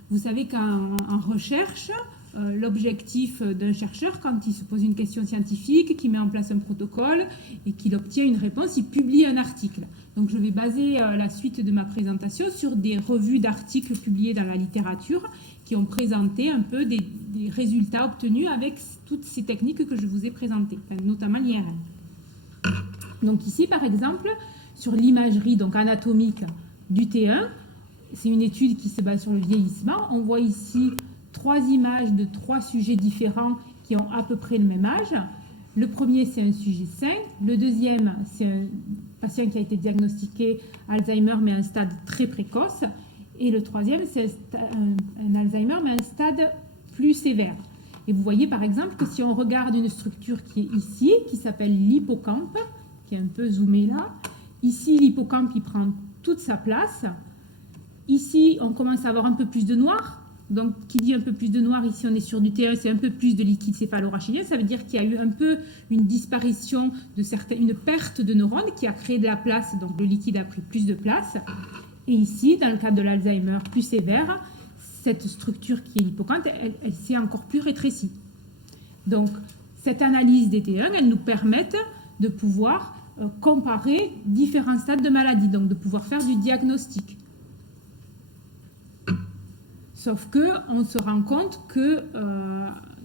vous savez qu'en recherche, l'objectif d'un chercheur, quand il se pose une question scientifique, qu'il met en place un protocole et qu'il obtient une réponse, il publie un article. Donc, je vais baser la suite de ma présentation sur des revues d'articles publiés dans la littérature qui ont présenté un peu des résultats obtenus avec toutes ces techniques que je vous ai présentées, notamment l'IRM. Donc ici, par exemple, sur l'imagerie donc anatomique du T1, c'est une étude qui se base sur le vieillissement. On voit ici 3 images de 3 sujets différents qui ont à peu près le même âge. Le premier, c'est un sujet sain. Le deuxième, c'est un patient qui a été diagnostiqué Alzheimer, mais à un stade très précoce. Et le troisième, c'est un Alzheimer, mais à un stade plus sévère. Et vous voyez, par exemple, que si on regarde une structure qui est ici, qui s'appelle l'hippocampe, qui est un peu zoomé là, ici, l'hippocampe, il prend toute sa place. Ici, on commence à avoir un peu plus de noir. Donc, qui dit un peu plus de noir, ici, on est sur du T1, c'est un peu plus de liquide céphalorachidien. Ça veut dire qu'il y a eu un peu une disparition une perte de neurones qui a créé de la place. Donc, le liquide a pris plus de place. Et ici, dans le cas de l'Alzheimer plus sévère, cette structure qui est l'hippocampe, elle s'est encore plus rétrécie. Donc, cette analyse des T1, elle nous permet de pouvoir comparer différents stades de maladie, donc de pouvoir faire du diagnostic. Sauf qu'on se rend compte que,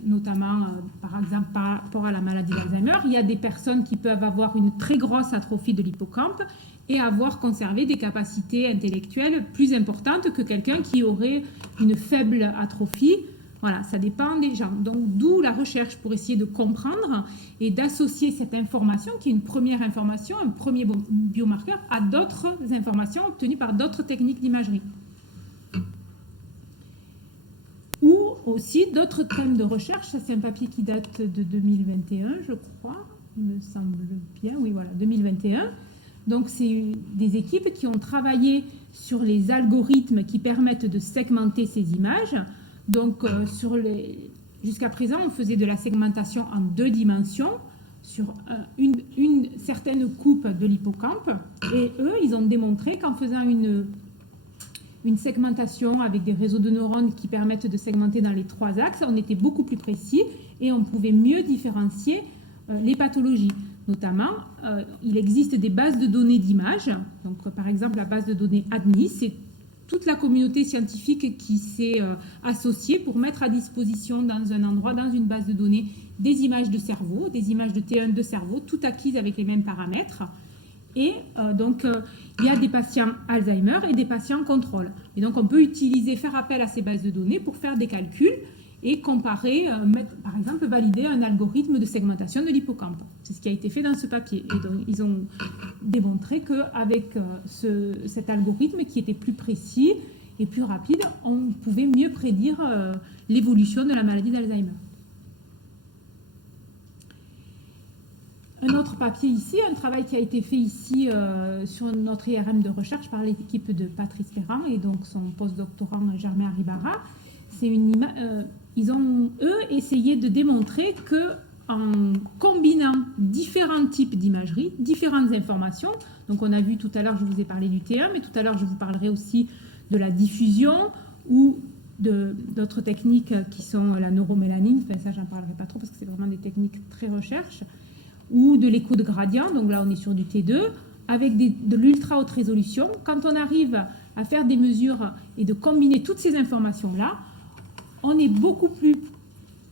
notamment par exemple par rapport à la maladie d'Alzheimer, il y a des personnes qui peuvent avoir une très grosse atrophie de l'hippocampe et avoir conservé des capacités intellectuelles plus importantes que quelqu'un qui aurait une faible atrophie. Voilà, ça dépend des gens. Donc, d'où la recherche pour essayer de comprendre et d'associer cette information, qui est une première information, un premier biomarqueur, à d'autres informations obtenues par d'autres techniques d'imagerie. Ou aussi d'autres thèmes de recherche. Ça, c'est un papier qui date de 2021, je crois, il me semble bien. Oui, voilà, 2021. Donc, c'est des équipes qui ont travaillé sur les algorithmes qui permettent de segmenter ces images. Donc, jusqu'à présent, on faisait de la segmentation en 2 dimensions sur une certaine coupe de l'hippocampe. Et eux, ils ont démontré qu'en faisant une segmentation avec des réseaux de neurones qui permettent de segmenter dans les 3 axes, on était beaucoup plus précis et on pouvait mieux différencier les pathologies. Notamment, il existe des bases de données d'images. Donc, par exemple, la base de données ADNIS, c'est toute la communauté scientifique qui s'est associée pour mettre à disposition dans un endroit, dans une base de données, des images de cerveau, des images de T1 de cerveau, toutes acquises avec les mêmes paramètres. Et donc, il y a des patients Alzheimer et des patients contrôle. Et donc, on peut faire appel à ces bases de données pour faire des calculs et comparer, par exemple, valider un algorithme de segmentation de l'hippocampe. C'est ce qui a été fait dans ce papier. Et donc, ils ont démontré qu'avec cet algorithme qui était plus précis et plus rapide, on pouvait mieux prédire l'évolution de la maladie d'Alzheimer. Un autre papier ici, un travail qui a été fait ici sur notre IRM de recherche par l'équipe de Patrice Ferrand et donc son postdoctorant Germain Arribara. Ils ont, eux, essayé de démontrer qu'en combinant différents types d'imagerie, différentes informations, donc on a vu tout à l'heure, je vous ai parlé du T1, mais tout à l'heure je vous parlerai aussi de la diffusion ou d'autres techniques qui sont la neuromélanine, enfin ça j'en parlerai pas trop parce que c'est vraiment des techniques très recherche, ou de l'écho de gradient, donc là on est sur du T2, avec de l'ultra haute résolution. Quand on arrive à faire des mesures et de combiner toutes ces informations-là, on est beaucoup plus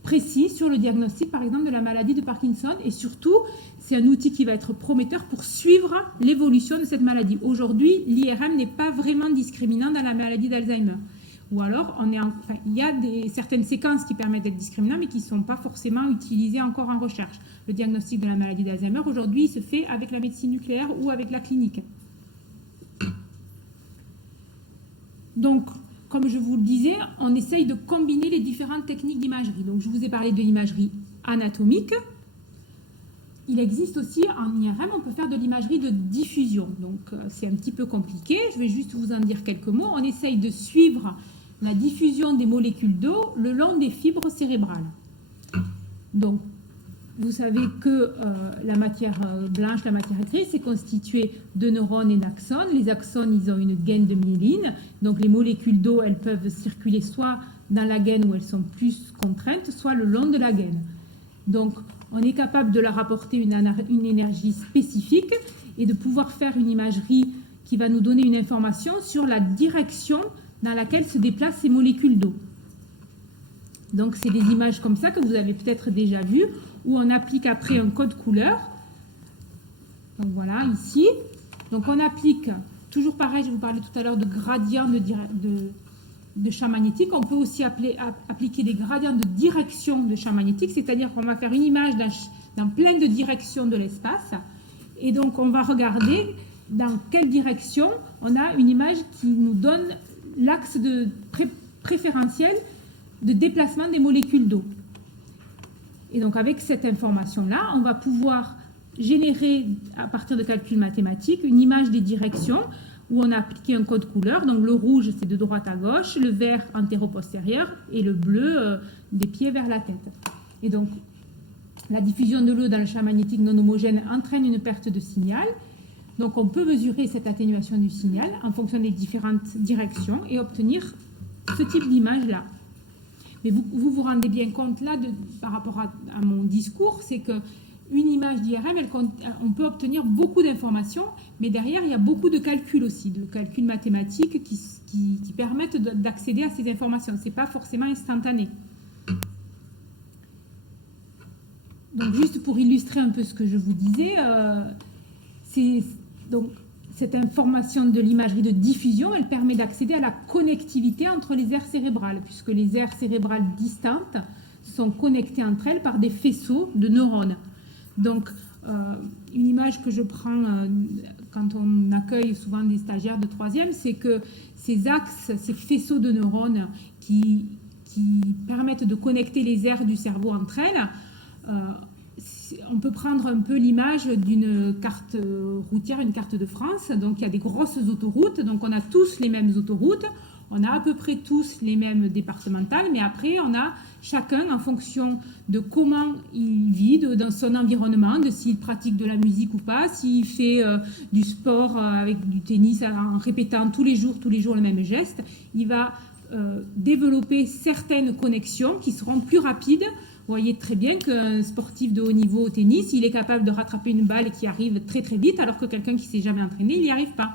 précis sur le diagnostic, par exemple, de la maladie de Parkinson. Et surtout, c'est un outil qui va être prometteur pour suivre l'évolution de cette maladie. Aujourd'hui, l'IRM n'est pas vraiment discriminant dans la maladie d'Alzheimer. Ou alors, il y a certaines séquences qui permettent d'être discriminantes, mais qui ne sont pas forcément utilisées encore en recherche. Le diagnostic de la maladie d'Alzheimer, aujourd'hui, il se fait avec la médecine nucléaire ou avec la clinique. Donc, comme je vous le disais, on essaye de combiner les différentes techniques d'imagerie. Donc, je vous ai parlé de l'imagerie anatomique. Il existe aussi, en IRM, on peut faire de l'imagerie de diffusion. Donc, c'est un petit peu compliqué. Je vais juste vous en dire quelques mots. On essaye de suivre la diffusion des molécules d'eau le long des fibres cérébrales. Donc, vous savez que la matière blanche, la matière grise, c'est constitué de neurones et d'axones. Les axones, ils ont une gaine de myéline. Donc, les molécules d'eau, elles peuvent circuler soit dans la gaine où elles sont plus contraintes, soit le long de la gaine. Donc, on est capable de leur apporter une énergie spécifique et de pouvoir faire une imagerie qui va nous donner une information sur la direction dans laquelle se déplacent ces molécules d'eau. Donc, c'est des images comme ça que vous avez peut-être déjà vues, où on applique après un code couleur. Donc voilà, ici. Donc on applique, toujours pareil, je vous parlais tout à l'heure de gradients de champ magnétique. On peut aussi appliquer des gradients de direction de champ magnétique, c'est-à-dire qu'on va faire une image dans plein de directions de l'espace. Et donc on va regarder dans quelle direction on a une image qui nous donne l'axe préférentiel de déplacement des molécules d'eau. Et donc, avec cette information-là, on va pouvoir générer, à partir de calculs mathématiques, une image des directions où on a appliqué un code couleur. Donc, le rouge, c'est de droite à gauche, le vert antéro-postérieur et le bleu des pieds vers la tête. Et donc, la diffusion de l'eau dans le champ magnétique non homogène entraîne une perte de signal. Donc, on peut mesurer cette atténuation du signal en fonction des différentes directions et obtenir ce type d'image-là. Mais vous vous rendez bien compte là, par rapport à mon discours, c'est que une image d'IRM, on peut obtenir beaucoup d'informations, mais derrière, il y a beaucoup de calculs aussi, de calculs mathématiques qui permettent d'accéder à ces informations. Ce n'est pas forcément instantané. Donc, juste pour illustrer un peu ce que je vous disais, donc, cette information de l'imagerie de diffusion, elle permet d'accéder à la connectivité entre les aires cérébrales, puisque les aires cérébrales distantes sont connectées entre elles par des faisceaux de neurones. Donc, une image que je prends quand on accueille souvent des stagiaires de 3e, c'est que ces axes, ces faisceaux de neurones qui permettent de connecter les aires du cerveau entre elles, on peut prendre un peu l'image d'une carte routière, une carte de France. Donc, il y a des grosses autoroutes. Donc, on a tous les mêmes autoroutes. On a à peu près tous les mêmes départementales. Mais après, on a chacun, en fonction de comment il vit dans son environnement, de s'il pratique de la musique ou pas, s'il fait du sport avec du tennis en répétant tous les jours le même geste, il va développer certaines connexions qui seront plus rapides. Vous voyez très bien qu'un sportif de haut niveau au tennis, il est capable de rattraper une balle qui arrive très très vite, alors que quelqu'un qui ne s'est jamais entraîné, il n'y arrive pas.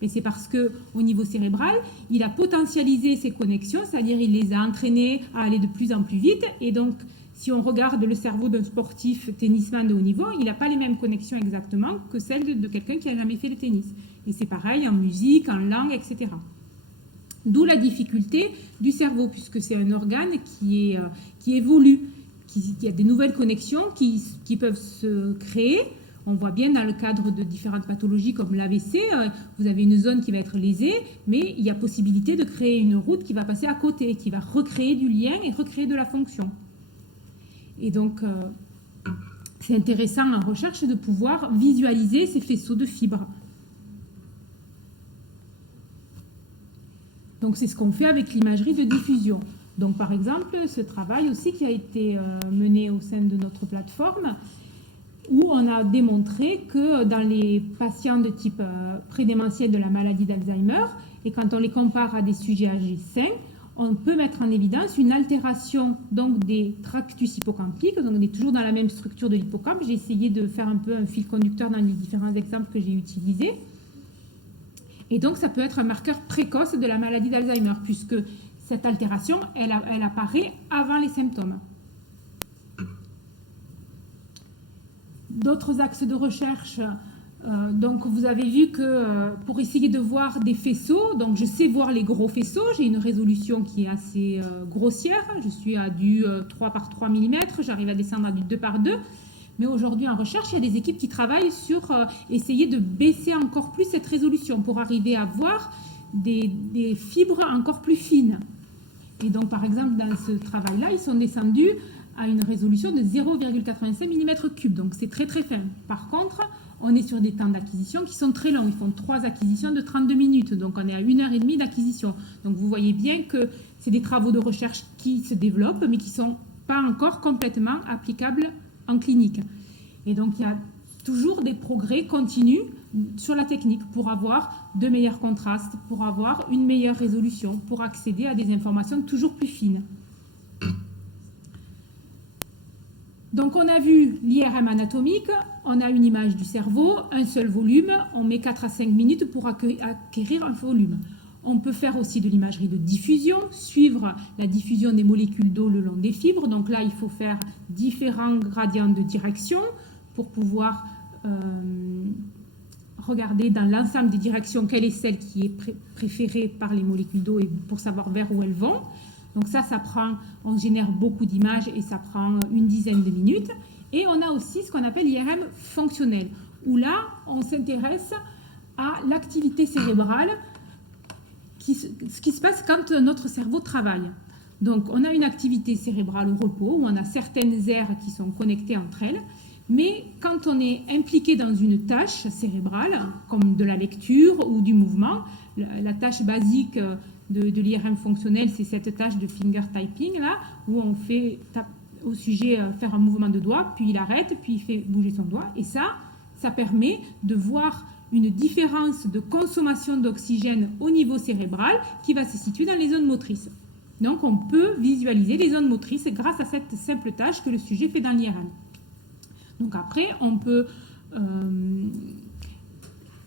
Mais c'est parce qu'au niveau cérébral, il a potentialisé ses connexions, c'est-à-dire il les a entraînées à aller de plus en plus vite. Et donc, si on regarde le cerveau d'un sportif tennisman de haut niveau, il n'a pas les mêmes connexions exactement que celles de quelqu'un qui n'a jamais fait le tennis. Et c'est pareil en musique, en langue, etc. D'où la difficulté du cerveau, puisque c'est un organe qui évolue. Il y a des nouvelles connexions qui peuvent se créer. On voit bien dans le cadre de différentes pathologies comme l'AVC, vous avez une zone qui va être lésée, mais il y a possibilité de créer une route qui va passer à côté, qui va recréer du lien et recréer de la fonction. Et donc, c'est intéressant en recherche de pouvoir visualiser ces faisceaux de fibres. Donc, c'est ce qu'on fait avec l'imagerie de diffusion. Donc, par exemple, ce travail aussi qui a été mené au sein de notre plateforme, où on a démontré que dans les patients de type prédémentiel de la maladie d'Alzheimer, et quand on les compare à des sujets âgés sains, on peut mettre en évidence une altération donc, des tractus hippocampiques. Donc, on est toujours dans la même structure de l'hippocampe. J'ai essayé de faire un peu un fil conducteur dans les différents exemples que j'ai utilisés. Et donc, ça peut être un marqueur précoce de la maladie d'Alzheimer, puisque cette altération, elle apparaît avant les symptômes. D'autres axes de recherche, donc vous avez vu que pour essayer de voir des faisceaux, donc je sais voir les gros faisceaux, j'ai une résolution qui est assez grossière, je suis à du 3 par 3 mm, j'arrive à descendre à du 2 par 2, mais aujourd'hui en recherche, il y a des équipes qui travaillent sur essayer de baisser encore plus cette résolution pour arriver à voir des fibres encore plus fines. Et donc par exemple dans ce travail-là, ils sont descendus à une résolution de 0,85 mm3, donc c'est très très fin. Par contre, on est sur des temps d'acquisition qui sont très longs, ils font 3 acquisitions de 32 minutes, donc on est à 1h30 d'acquisition. Donc vous voyez bien que c'est des travaux de recherche qui se développent, mais qui ne sont pas encore complètement applicables en clinique. Et donc il y a toujours des progrès continus sur la technique pour avoir de meilleurs contrastes, pour avoir une meilleure résolution, pour accéder à des informations toujours plus fines. Donc on a vu l'IRM anatomique, on a une image du cerveau, un seul volume, on met 4 à 5 minutes pour acquérir un volume. On peut faire aussi de l'imagerie de diffusion, suivre la diffusion des molécules d'eau le long des fibres. Donc là, il faut faire différents gradients de direction pour pouvoir regarder dans l'ensemble des directions quelle est celle qui est préférée par les molécules d'eau et pour savoir vers où elles vont. Donc ça prend, on génère beaucoup d'images et ça prend une dizaine de minutes. Et on a aussi ce qu'on appelle l'IRM fonctionnel, où là, on s'intéresse à l'activité cérébrale, ce qui se passe quand notre cerveau travaille. Donc on a une activité cérébrale au repos, où on a certaines aires qui sont connectées entre elles, mais quand on est impliqué dans une tâche cérébrale, comme de la lecture ou du mouvement, la tâche basique de l'IRM fonctionnel, c'est cette tâche de finger typing là, où on fait au sujet faire un mouvement de doigt, puis il arrête, puis il fait bouger son doigt, et ça permet de voir une différence de consommation d'oxygène au niveau cérébral qui va se situer dans les zones motrices. Donc on peut visualiser les zones motrices grâce à cette simple tâche que le sujet fait dans l'IRM. Donc après, on peut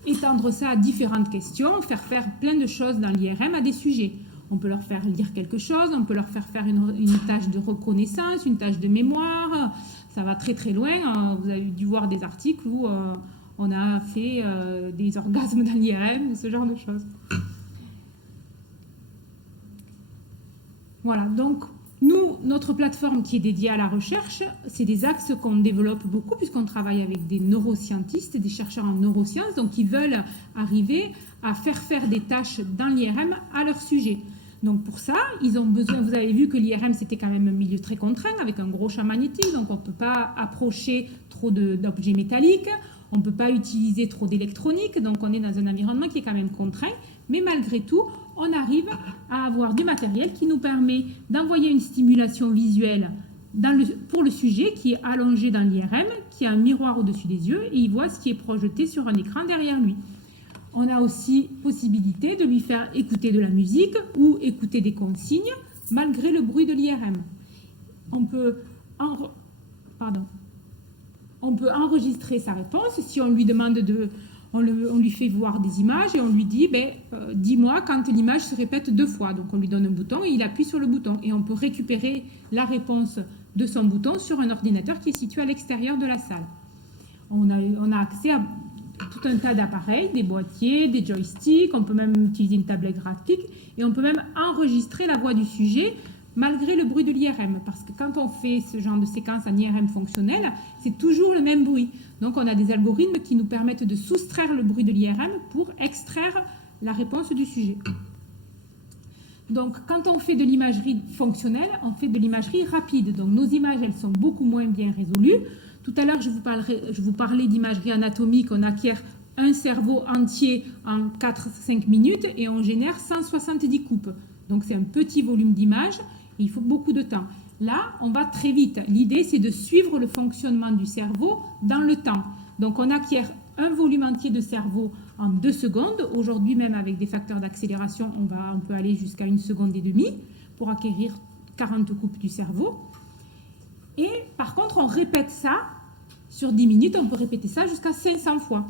étendre ça à différentes questions, faire plein de choses dans l'IRM à des sujets. On peut leur faire lire quelque chose, on peut leur faire une tâche de reconnaissance, une tâche de mémoire. Ça va très très loin. Vous avez dû voir des articles où on a fait des orgasmes dans l'IRM, ce genre de choses. Voilà, donc nous, notre plateforme qui est dédiée à la recherche, c'est des axes qu'on développe beaucoup puisqu'on travaille avec des neuroscientistes, des chercheurs en neurosciences, donc qui veulent arriver à faire des tâches dans l'IRM à leur sujet. Donc pour ça, ils ont besoin, vous avez vu que l'IRM c'était quand même un milieu très contraint avec un gros champ magnétique, donc on ne peut pas approcher trop d'objets métalliques, on ne peut pas utiliser trop d'électronique, donc on est dans un environnement qui est quand même contraint, mais malgré tout, on arrive à avoir du matériel qui nous permet d'envoyer une stimulation visuelle pour le sujet qui est allongé dans l'IRM, qui a un miroir au-dessus des yeux et il voit ce qui est projeté sur un écran derrière lui. On a aussi possibilité de lui faire écouter de la musique ou écouter des consignes malgré le bruit de l'IRM. On peut enregistrer sa réponse si on lui demande on lui fait voir des images et on lui dit dis-moi quand l'image se répète 2 fois. Donc on lui donne un bouton et il appuie sur le bouton et on peut récupérer la réponse de son bouton sur un ordinateur qui est situé à l'extérieur de la salle. On a accès à tout un tas d'appareils, des boîtiers, des joysticks, on peut même utiliser une tablette graphique et on peut même enregistrer la voix du sujet malgré le bruit de l'IRM, parce que quand on fait ce genre de séquence en IRM fonctionnelle, c'est toujours le même bruit. Donc on a des algorithmes qui nous permettent de soustraire le bruit de l'IRM pour extraire la réponse du sujet. Donc quand on fait de l'imagerie fonctionnelle, on fait de l'imagerie rapide. Donc nos images, elles sont beaucoup moins bien résolues. Tout à l'heure, je vous parlais d'imagerie anatomique, on acquiert un cerveau entier en 4-5 minutes et on génère 170 coupes. Donc c'est un petit volume d'image. Il faut beaucoup de temps. Là, on va très vite. L'idée, c'est de suivre le fonctionnement du cerveau dans le temps. Donc, on acquiert un volume entier de cerveau en 2 secondes. Aujourd'hui, même avec des facteurs d'accélération, on peut aller jusqu'à 1,5 secondes pour acquérir 40 coupes du cerveau. Et par contre, on répète ça sur 10 minutes. On peut répéter ça jusqu'à 500 fois.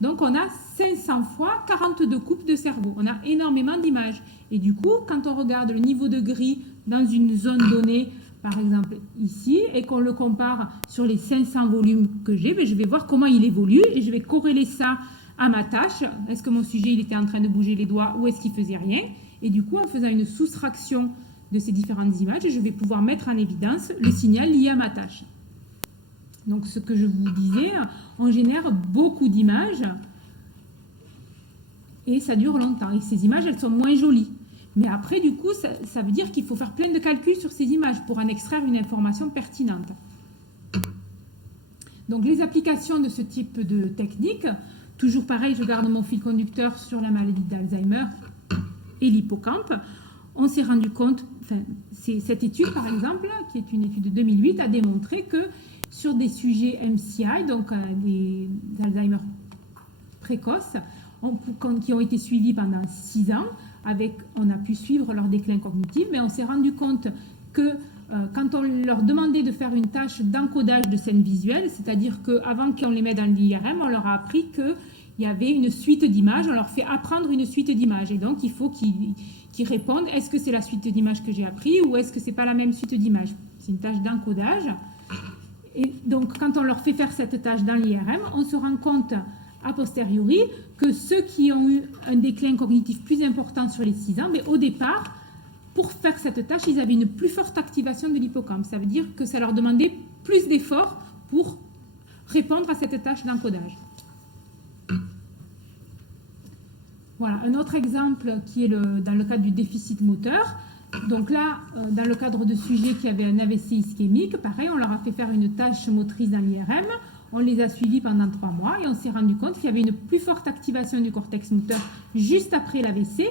Donc, on a 500 fois 42 coupes de cerveau. On a énormément d'images. Et du coup, quand on regarde le niveau de gris dans une zone donnée, par exemple ici, et qu'on le compare sur les 500 volumes que j'ai, je vais voir comment il évolue et je vais corréler ça à ma tâche. Est-ce que mon sujet il était en train de bouger les doigts ou est-ce qu'il faisait rien? Et du coup, en faisant une soustraction de ces différentes images, je vais pouvoir mettre en évidence le signal lié à ma tâche. Donc, ce que je vous disais, on génère beaucoup d'images et ça dure longtemps. Et ces images, elles sont moins jolies. Mais après, du coup, ça veut dire qu'il faut faire plein de calculs sur ces images pour en extraire une information pertinente. Donc, les applications de ce type de technique, toujours pareil, je garde mon fil conducteur sur la maladie d'Alzheimer et l'hippocampe. On s'est rendu compte, cette étude, par exemple, qui est une étude de 2008, a démontré que sur des sujets MCI, donc des Alzheimer précoces, qui ont été suivis pendant 6 ans, on a pu suivre leur déclin cognitif, mais on s'est rendu compte que quand on leur demandait de faire une tâche d'encodage de scènes visuelles, c'est-à-dire qu'avant qu'on les mette dans l'IRM, on leur a appris qu'il y avait une suite d'images, on leur fait apprendre une suite d'images, et donc il faut qu'ils répondent, est-ce que c'est la suite d'images que j'ai appris ou est-ce que c'est pas la même suite d'images? C'est une tâche d'encodage. Et donc quand on leur fait faire cette tâche dans l'IRM, on se rend compte a posteriori que ceux qui ont eu un déclin cognitif plus important sur les 6 ans, mais au départ, pour faire cette tâche, ils avaient une plus forte activation de l'hippocampe. Ça veut dire que ça leur demandait plus d'efforts pour répondre à cette tâche d'encodage. Voilà, un autre exemple qui est dans le cadre du déficit moteur. Donc là, dans le cadre de sujets qui avaient un AVC ischémique, pareil, on leur a fait faire une tâche motrice dans l'IRM. On les a suivis pendant 3 mois et on s'est rendu compte qu'il y avait une plus forte activation du cortex moteur juste après l'AVC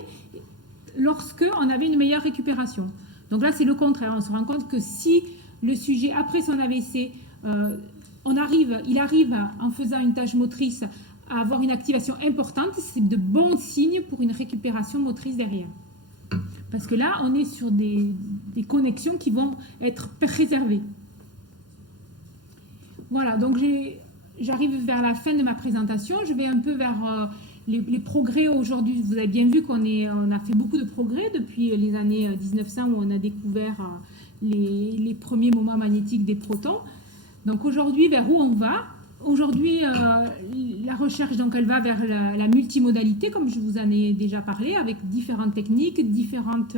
lorsqu'on avait une meilleure récupération. Donc là, c'est le contraire. On se rend compte que si le sujet, après son AVC, il arrive en faisant une tâche motrice à avoir une activation importante, c'est de bons signes pour une récupération motrice derrière. Parce que là, on est sur des connexions qui vont être préservées. Voilà, donc j'arrive vers la fin de ma présentation. Je vais un peu vers les progrès aujourd'hui. Vous avez bien vu qu'on a fait beaucoup de progrès depuis les années 1900 où on a découvert les premiers moments magnétiques des protons. Donc aujourd'hui, vers où on va? Aujourd'hui, la recherche, donc, elle va vers la multimodalité, comme je vous en ai déjà parlé, avec différentes techniques, différentes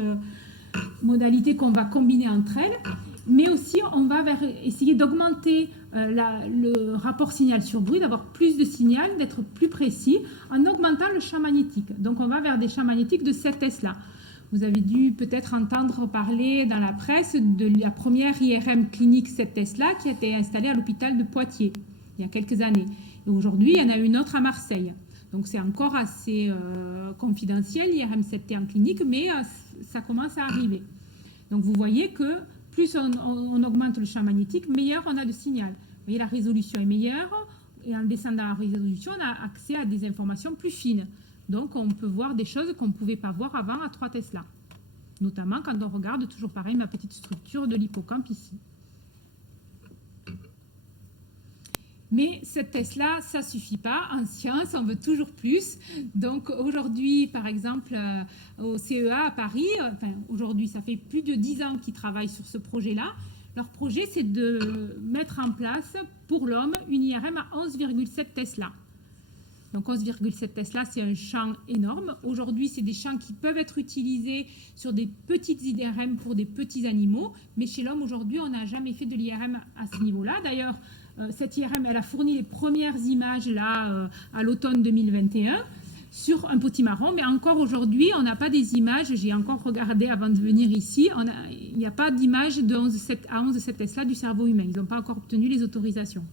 modalités qu'on va combiner entre elles. Mais aussi, on va vers essayer d'augmenter le rapport signal sur bruit, d'avoir plus de signal, d'être plus précis, en augmentant le champ magnétique. Donc, on va vers des champs magnétiques de 7 Tesla. Vous avez dû peut-être entendre parler dans la presse de la première IRM clinique 7 Tesla qui a été installée à l'hôpital de Poitiers il y a quelques années. Et aujourd'hui, il y en a une autre à Marseille. Donc, c'est encore assez confidentiel, l'IRM 7T en clinique, mais ça commence à arriver. Donc, vous voyez que plus on augmente le champ magnétique, meilleur on a de signal. Vous voyez, la résolution est meilleure, et en descendant la résolution, on a accès à des informations plus fines. Donc, on peut voir des choses qu'on ne pouvait pas voir avant à 3 Tesla. Notamment quand on regarde, toujours pareil, ma petite structure de l'hippocampe ici. Mais cette Tesla, ça ne suffit pas. En science, on veut toujours plus. Donc aujourd'hui, par exemple, au CEA à Paris, aujourd'hui, ça fait plus de 10 ans qu'ils travaillent sur ce projet-là. Leur projet, c'est de mettre en place pour l'homme une IRM à 11,7 Tesla. Donc 11,7 Tesla, c'est un champ énorme. Aujourd'hui, c'est des champs qui peuvent être utilisés sur des petites IRM pour des petits animaux. Mais chez l'homme, aujourd'hui, on n'a jamais fait de l'IRM à ce niveau-là. D'ailleurs, cette IRM, elle a fourni les premières images là à l'automne 2021 sur un potimarron. Mais encore aujourd'hui, on n'a pas des images. J'ai encore regardé avant de venir ici. Il n'y a pas d'image de 11,7 Tesla du cerveau humain. Ils n'ont pas encore obtenu les autorisations.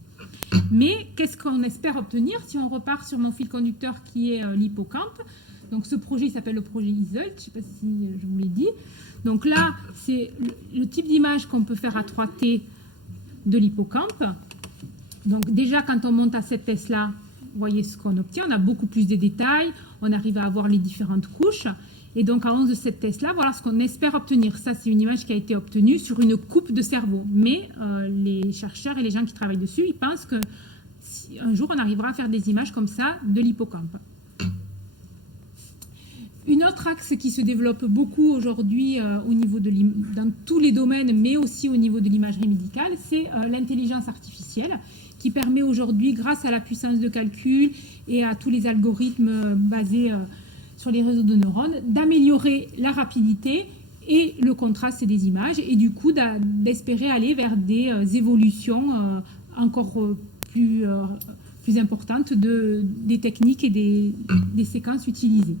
Mais qu'est-ce qu'on espère obtenir si on repart sur mon fil conducteur qui est l'hippocampe? Donc ce projet, il s'appelle le projet ISELT, je ne sais pas si je vous l'ai dit. Donc là, c'est le type d'image qu'on peut faire à 3T de l'hippocampe. Donc déjà, quand on monte à 7 Tesla, vous voyez ce qu'on obtient. On a beaucoup plus de détails, on arrive à avoir les différentes couches. Et donc à 11,7 Tesla, voilà ce qu'on espère obtenir. Ça, c'est une image qui a été obtenue sur une coupe de cerveau. Mais les chercheurs et les gens qui travaillent dessus, ils pensent qu'un jour, on arrivera à faire des images comme ça de l'hippocampe. Une autre axe qui se développe beaucoup aujourd'hui au niveau dans tous les domaines, mais aussi au niveau de l'imagerie médicale, c'est l'intelligence artificielle qui permet aujourd'hui, grâce à la puissance de calcul et à tous les algorithmes basés sur les réseaux de neurones, d'améliorer la rapidité et le contraste des images et du coup d'espérer aller vers des évolutions encore plus importantes des techniques et des séquences utilisées.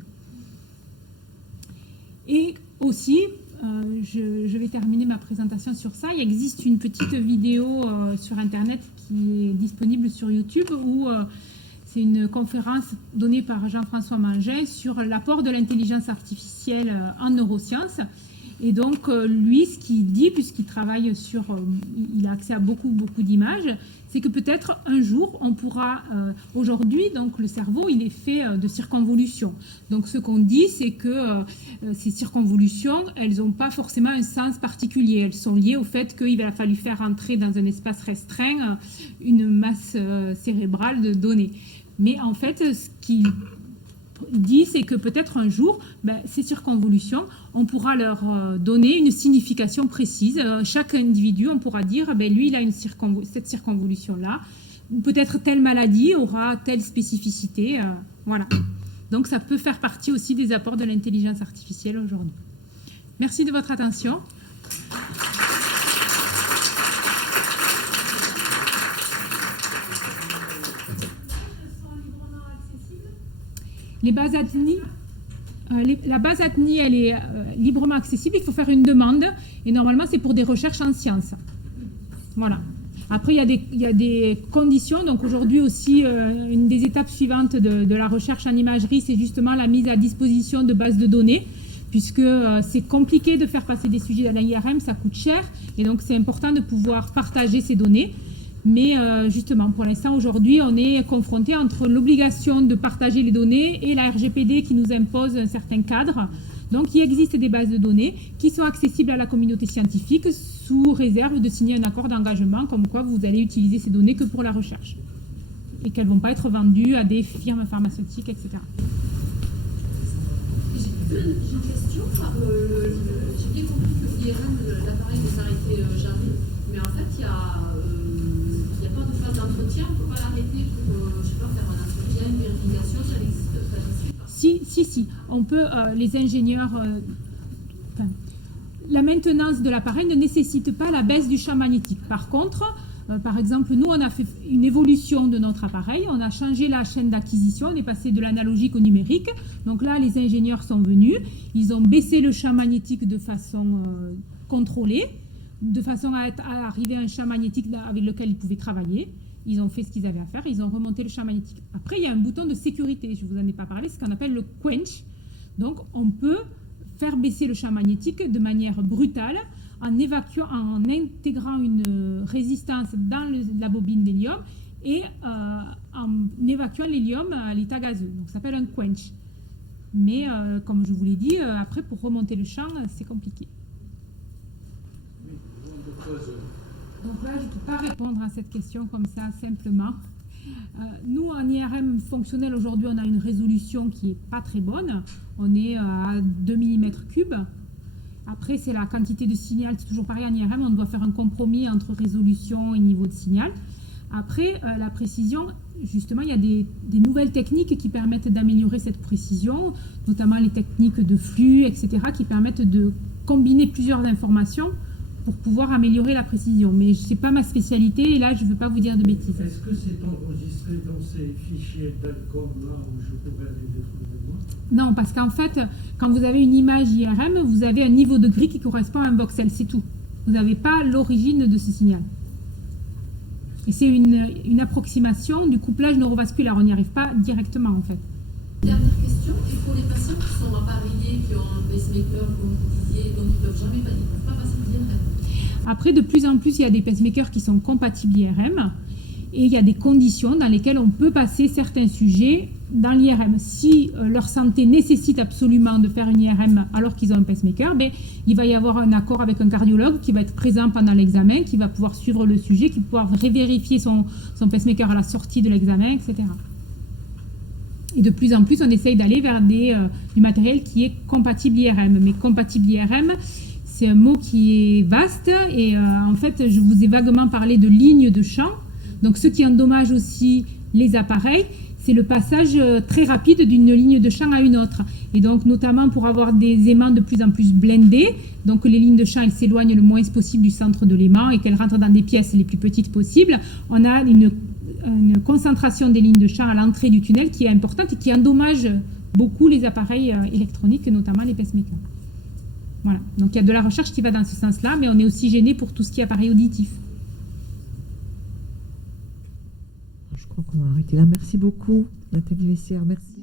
Et aussi, je vais terminer ma présentation sur ça. Il existe une petite vidéo sur Internet qui est disponible sur YouTube où c'est une conférence donnée par Jean-François Mangin sur l'apport de l'intelligence artificielle en neurosciences. Et donc, lui, ce qu'il dit, puisqu'il travaille il a accès à beaucoup d'images, c'est que peut-être un jour, on pourra, aujourd'hui, donc le cerveau, il est fait de circonvolutions. Donc, ce qu'on dit, c'est que ces circonvolutions, elles n'ont pas forcément un sens particulier. Elles sont liées au fait qu'il a fallu faire entrer dans un espace restreint une masse cérébrale de données. Mais en fait, ce qu'il dit, c'est que peut-être un jour, ces circonvolutions, on pourra leur donner une signification précise. Chaque individu, on pourra dire, lui, il a cette circonvolution-là. Ou peut-être telle maladie aura telle spécificité. Voilà. Donc, ça peut faire partie aussi des apports de l'intelligence artificielle aujourd'hui. Merci de votre attention. Les bases ATNI, la base ATNI, elle est librement accessible. Il faut faire une demande et normalement, c'est pour des recherches en sciences. Voilà. Après, il y a des conditions. Donc aujourd'hui aussi, une des étapes suivantes de la recherche en imagerie, c'est justement la mise à disposition de bases de données, puisque c'est compliqué de faire passer des sujets dans l'IRM, ça coûte cher. Et donc, c'est important de pouvoir partager ces données. Mais justement, pour l'instant, aujourd'hui, on est confronté entre l'obligation de partager les données et la RGPD qui nous impose un certain cadre. Donc il existe des bases de données qui sont accessibles à la communauté scientifique sous réserve de signer un accord d'engagement comme quoi vous allez utiliser ces données que pour la recherche et qu'elles ne vont pas être vendues à des firmes pharmaceutiques, etc. J'ai une question. J'ai bien compris que l'IRM, l'appareil ne s'arrêtait jamais, mais en fait, il n'y a pas de phase d'entretien, on ne peut pas l'arrêter pour, je sais pas, faire un entretien, une vérification, ça n'existe pas. Si, on peut, les ingénieurs, la maintenance de l'appareil ne nécessite pas la baisse du champ magnétique. Par contre, par exemple, nous, on a fait une évolution de notre appareil, on a changé la chaîne d'acquisition, on est passé de l'analogique au numérique. Donc là, les ingénieurs sont venus, ils ont baissé le champ magnétique de façon contrôlée, de façon à arriver à un champ magnétique avec lequel ils pouvaient travailler. Ils ont fait ce qu'ils avaient à faire, ils ont remonté le champ magnétique. Après, il y a un bouton de sécurité, je ne vous en ai pas parlé, c'est ce qu'on appelle le quench. Donc, on peut faire baisser le champ magnétique de manière brutale en intégrant une résistance dans la bobine d'hélium et en évacuant l'hélium à l'état gazeux. Donc, ça s'appelle un quench. Mais, comme je vous l'ai dit, après, pour remonter le champ, c'est compliqué. Donc là, je ne peux pas répondre à cette question comme ça, simplement. Nous, en IRM fonctionnel, aujourd'hui, on a une résolution qui n'est pas très bonne. On est à 2 mm3. Après, c'est la quantité de signal. C'est toujours pareil en IRM, on doit faire un compromis entre résolution et niveau de signal. Après, la précision, justement, il y a des nouvelles techniques qui permettent d'améliorer cette précision, notamment les techniques de flux, etc., qui permettent de combiner plusieurs informations pour pouvoir améliorer la précision. Mais ce n'est pas ma spécialité et là, je ne veux pas vous dire de bêtises. Est-ce que c'est enregistré dans ces fichiers DALCOM là où je pourrais aller les trouver moi? Non, parce qu'en fait, quand vous avez une image IRM, vous avez un niveau de gris qui correspond à un voxel, c'est tout. Vous n'avez pas l'origine de ce signal. Et c'est une approximation du couplage neurovasculaire. On n'y arrive pas directement, en fait. Dernière question, et pour les patients qui sont appareillés, qui ont un pacemaker, comme vous disiez, donc ils ne peuvent pas passer l'IRM. Après, de plus en plus, il y a des pacemakers qui sont compatibles IRM et il y a des conditions dans lesquelles on peut passer certains sujets dans l'IRM. Si leur santé nécessite absolument de faire une IRM alors qu'ils ont un pacemaker, il va y avoir un accord avec un cardiologue qui va être présent pendant l'examen, qui va pouvoir suivre le sujet, qui va pouvoir revérifier son pacemaker à la sortie de l'examen, etc. Et de plus en plus, on essaye d'aller vers du matériel qui est compatible IRM. Mais compatible IRM, c'est un mot qui est vaste et en fait, je vous ai vaguement parlé de lignes de champ. Donc, ce qui endommage aussi les appareils, c'est le passage très rapide d'une ligne de champ à une autre. Et donc, notamment pour avoir des aimants de plus en plus blindés, donc les lignes de champ, elles s'éloignent le moins possible du centre de l'aimant et qu'elles rentrent dans des pièces les plus petites possibles. On a une concentration des lignes de champ à l'entrée du tunnel qui est importante et qui endommage beaucoup les appareils électroniques, notamment les pacemakers. Voilà. Donc, il y a de la recherche qui va dans ce sens-là, mais on est aussi gêné pour tout ce qui est appareil auditif. Je crois qu'on va arrêter là. Merci beaucoup, Nathalie Messière. Merci.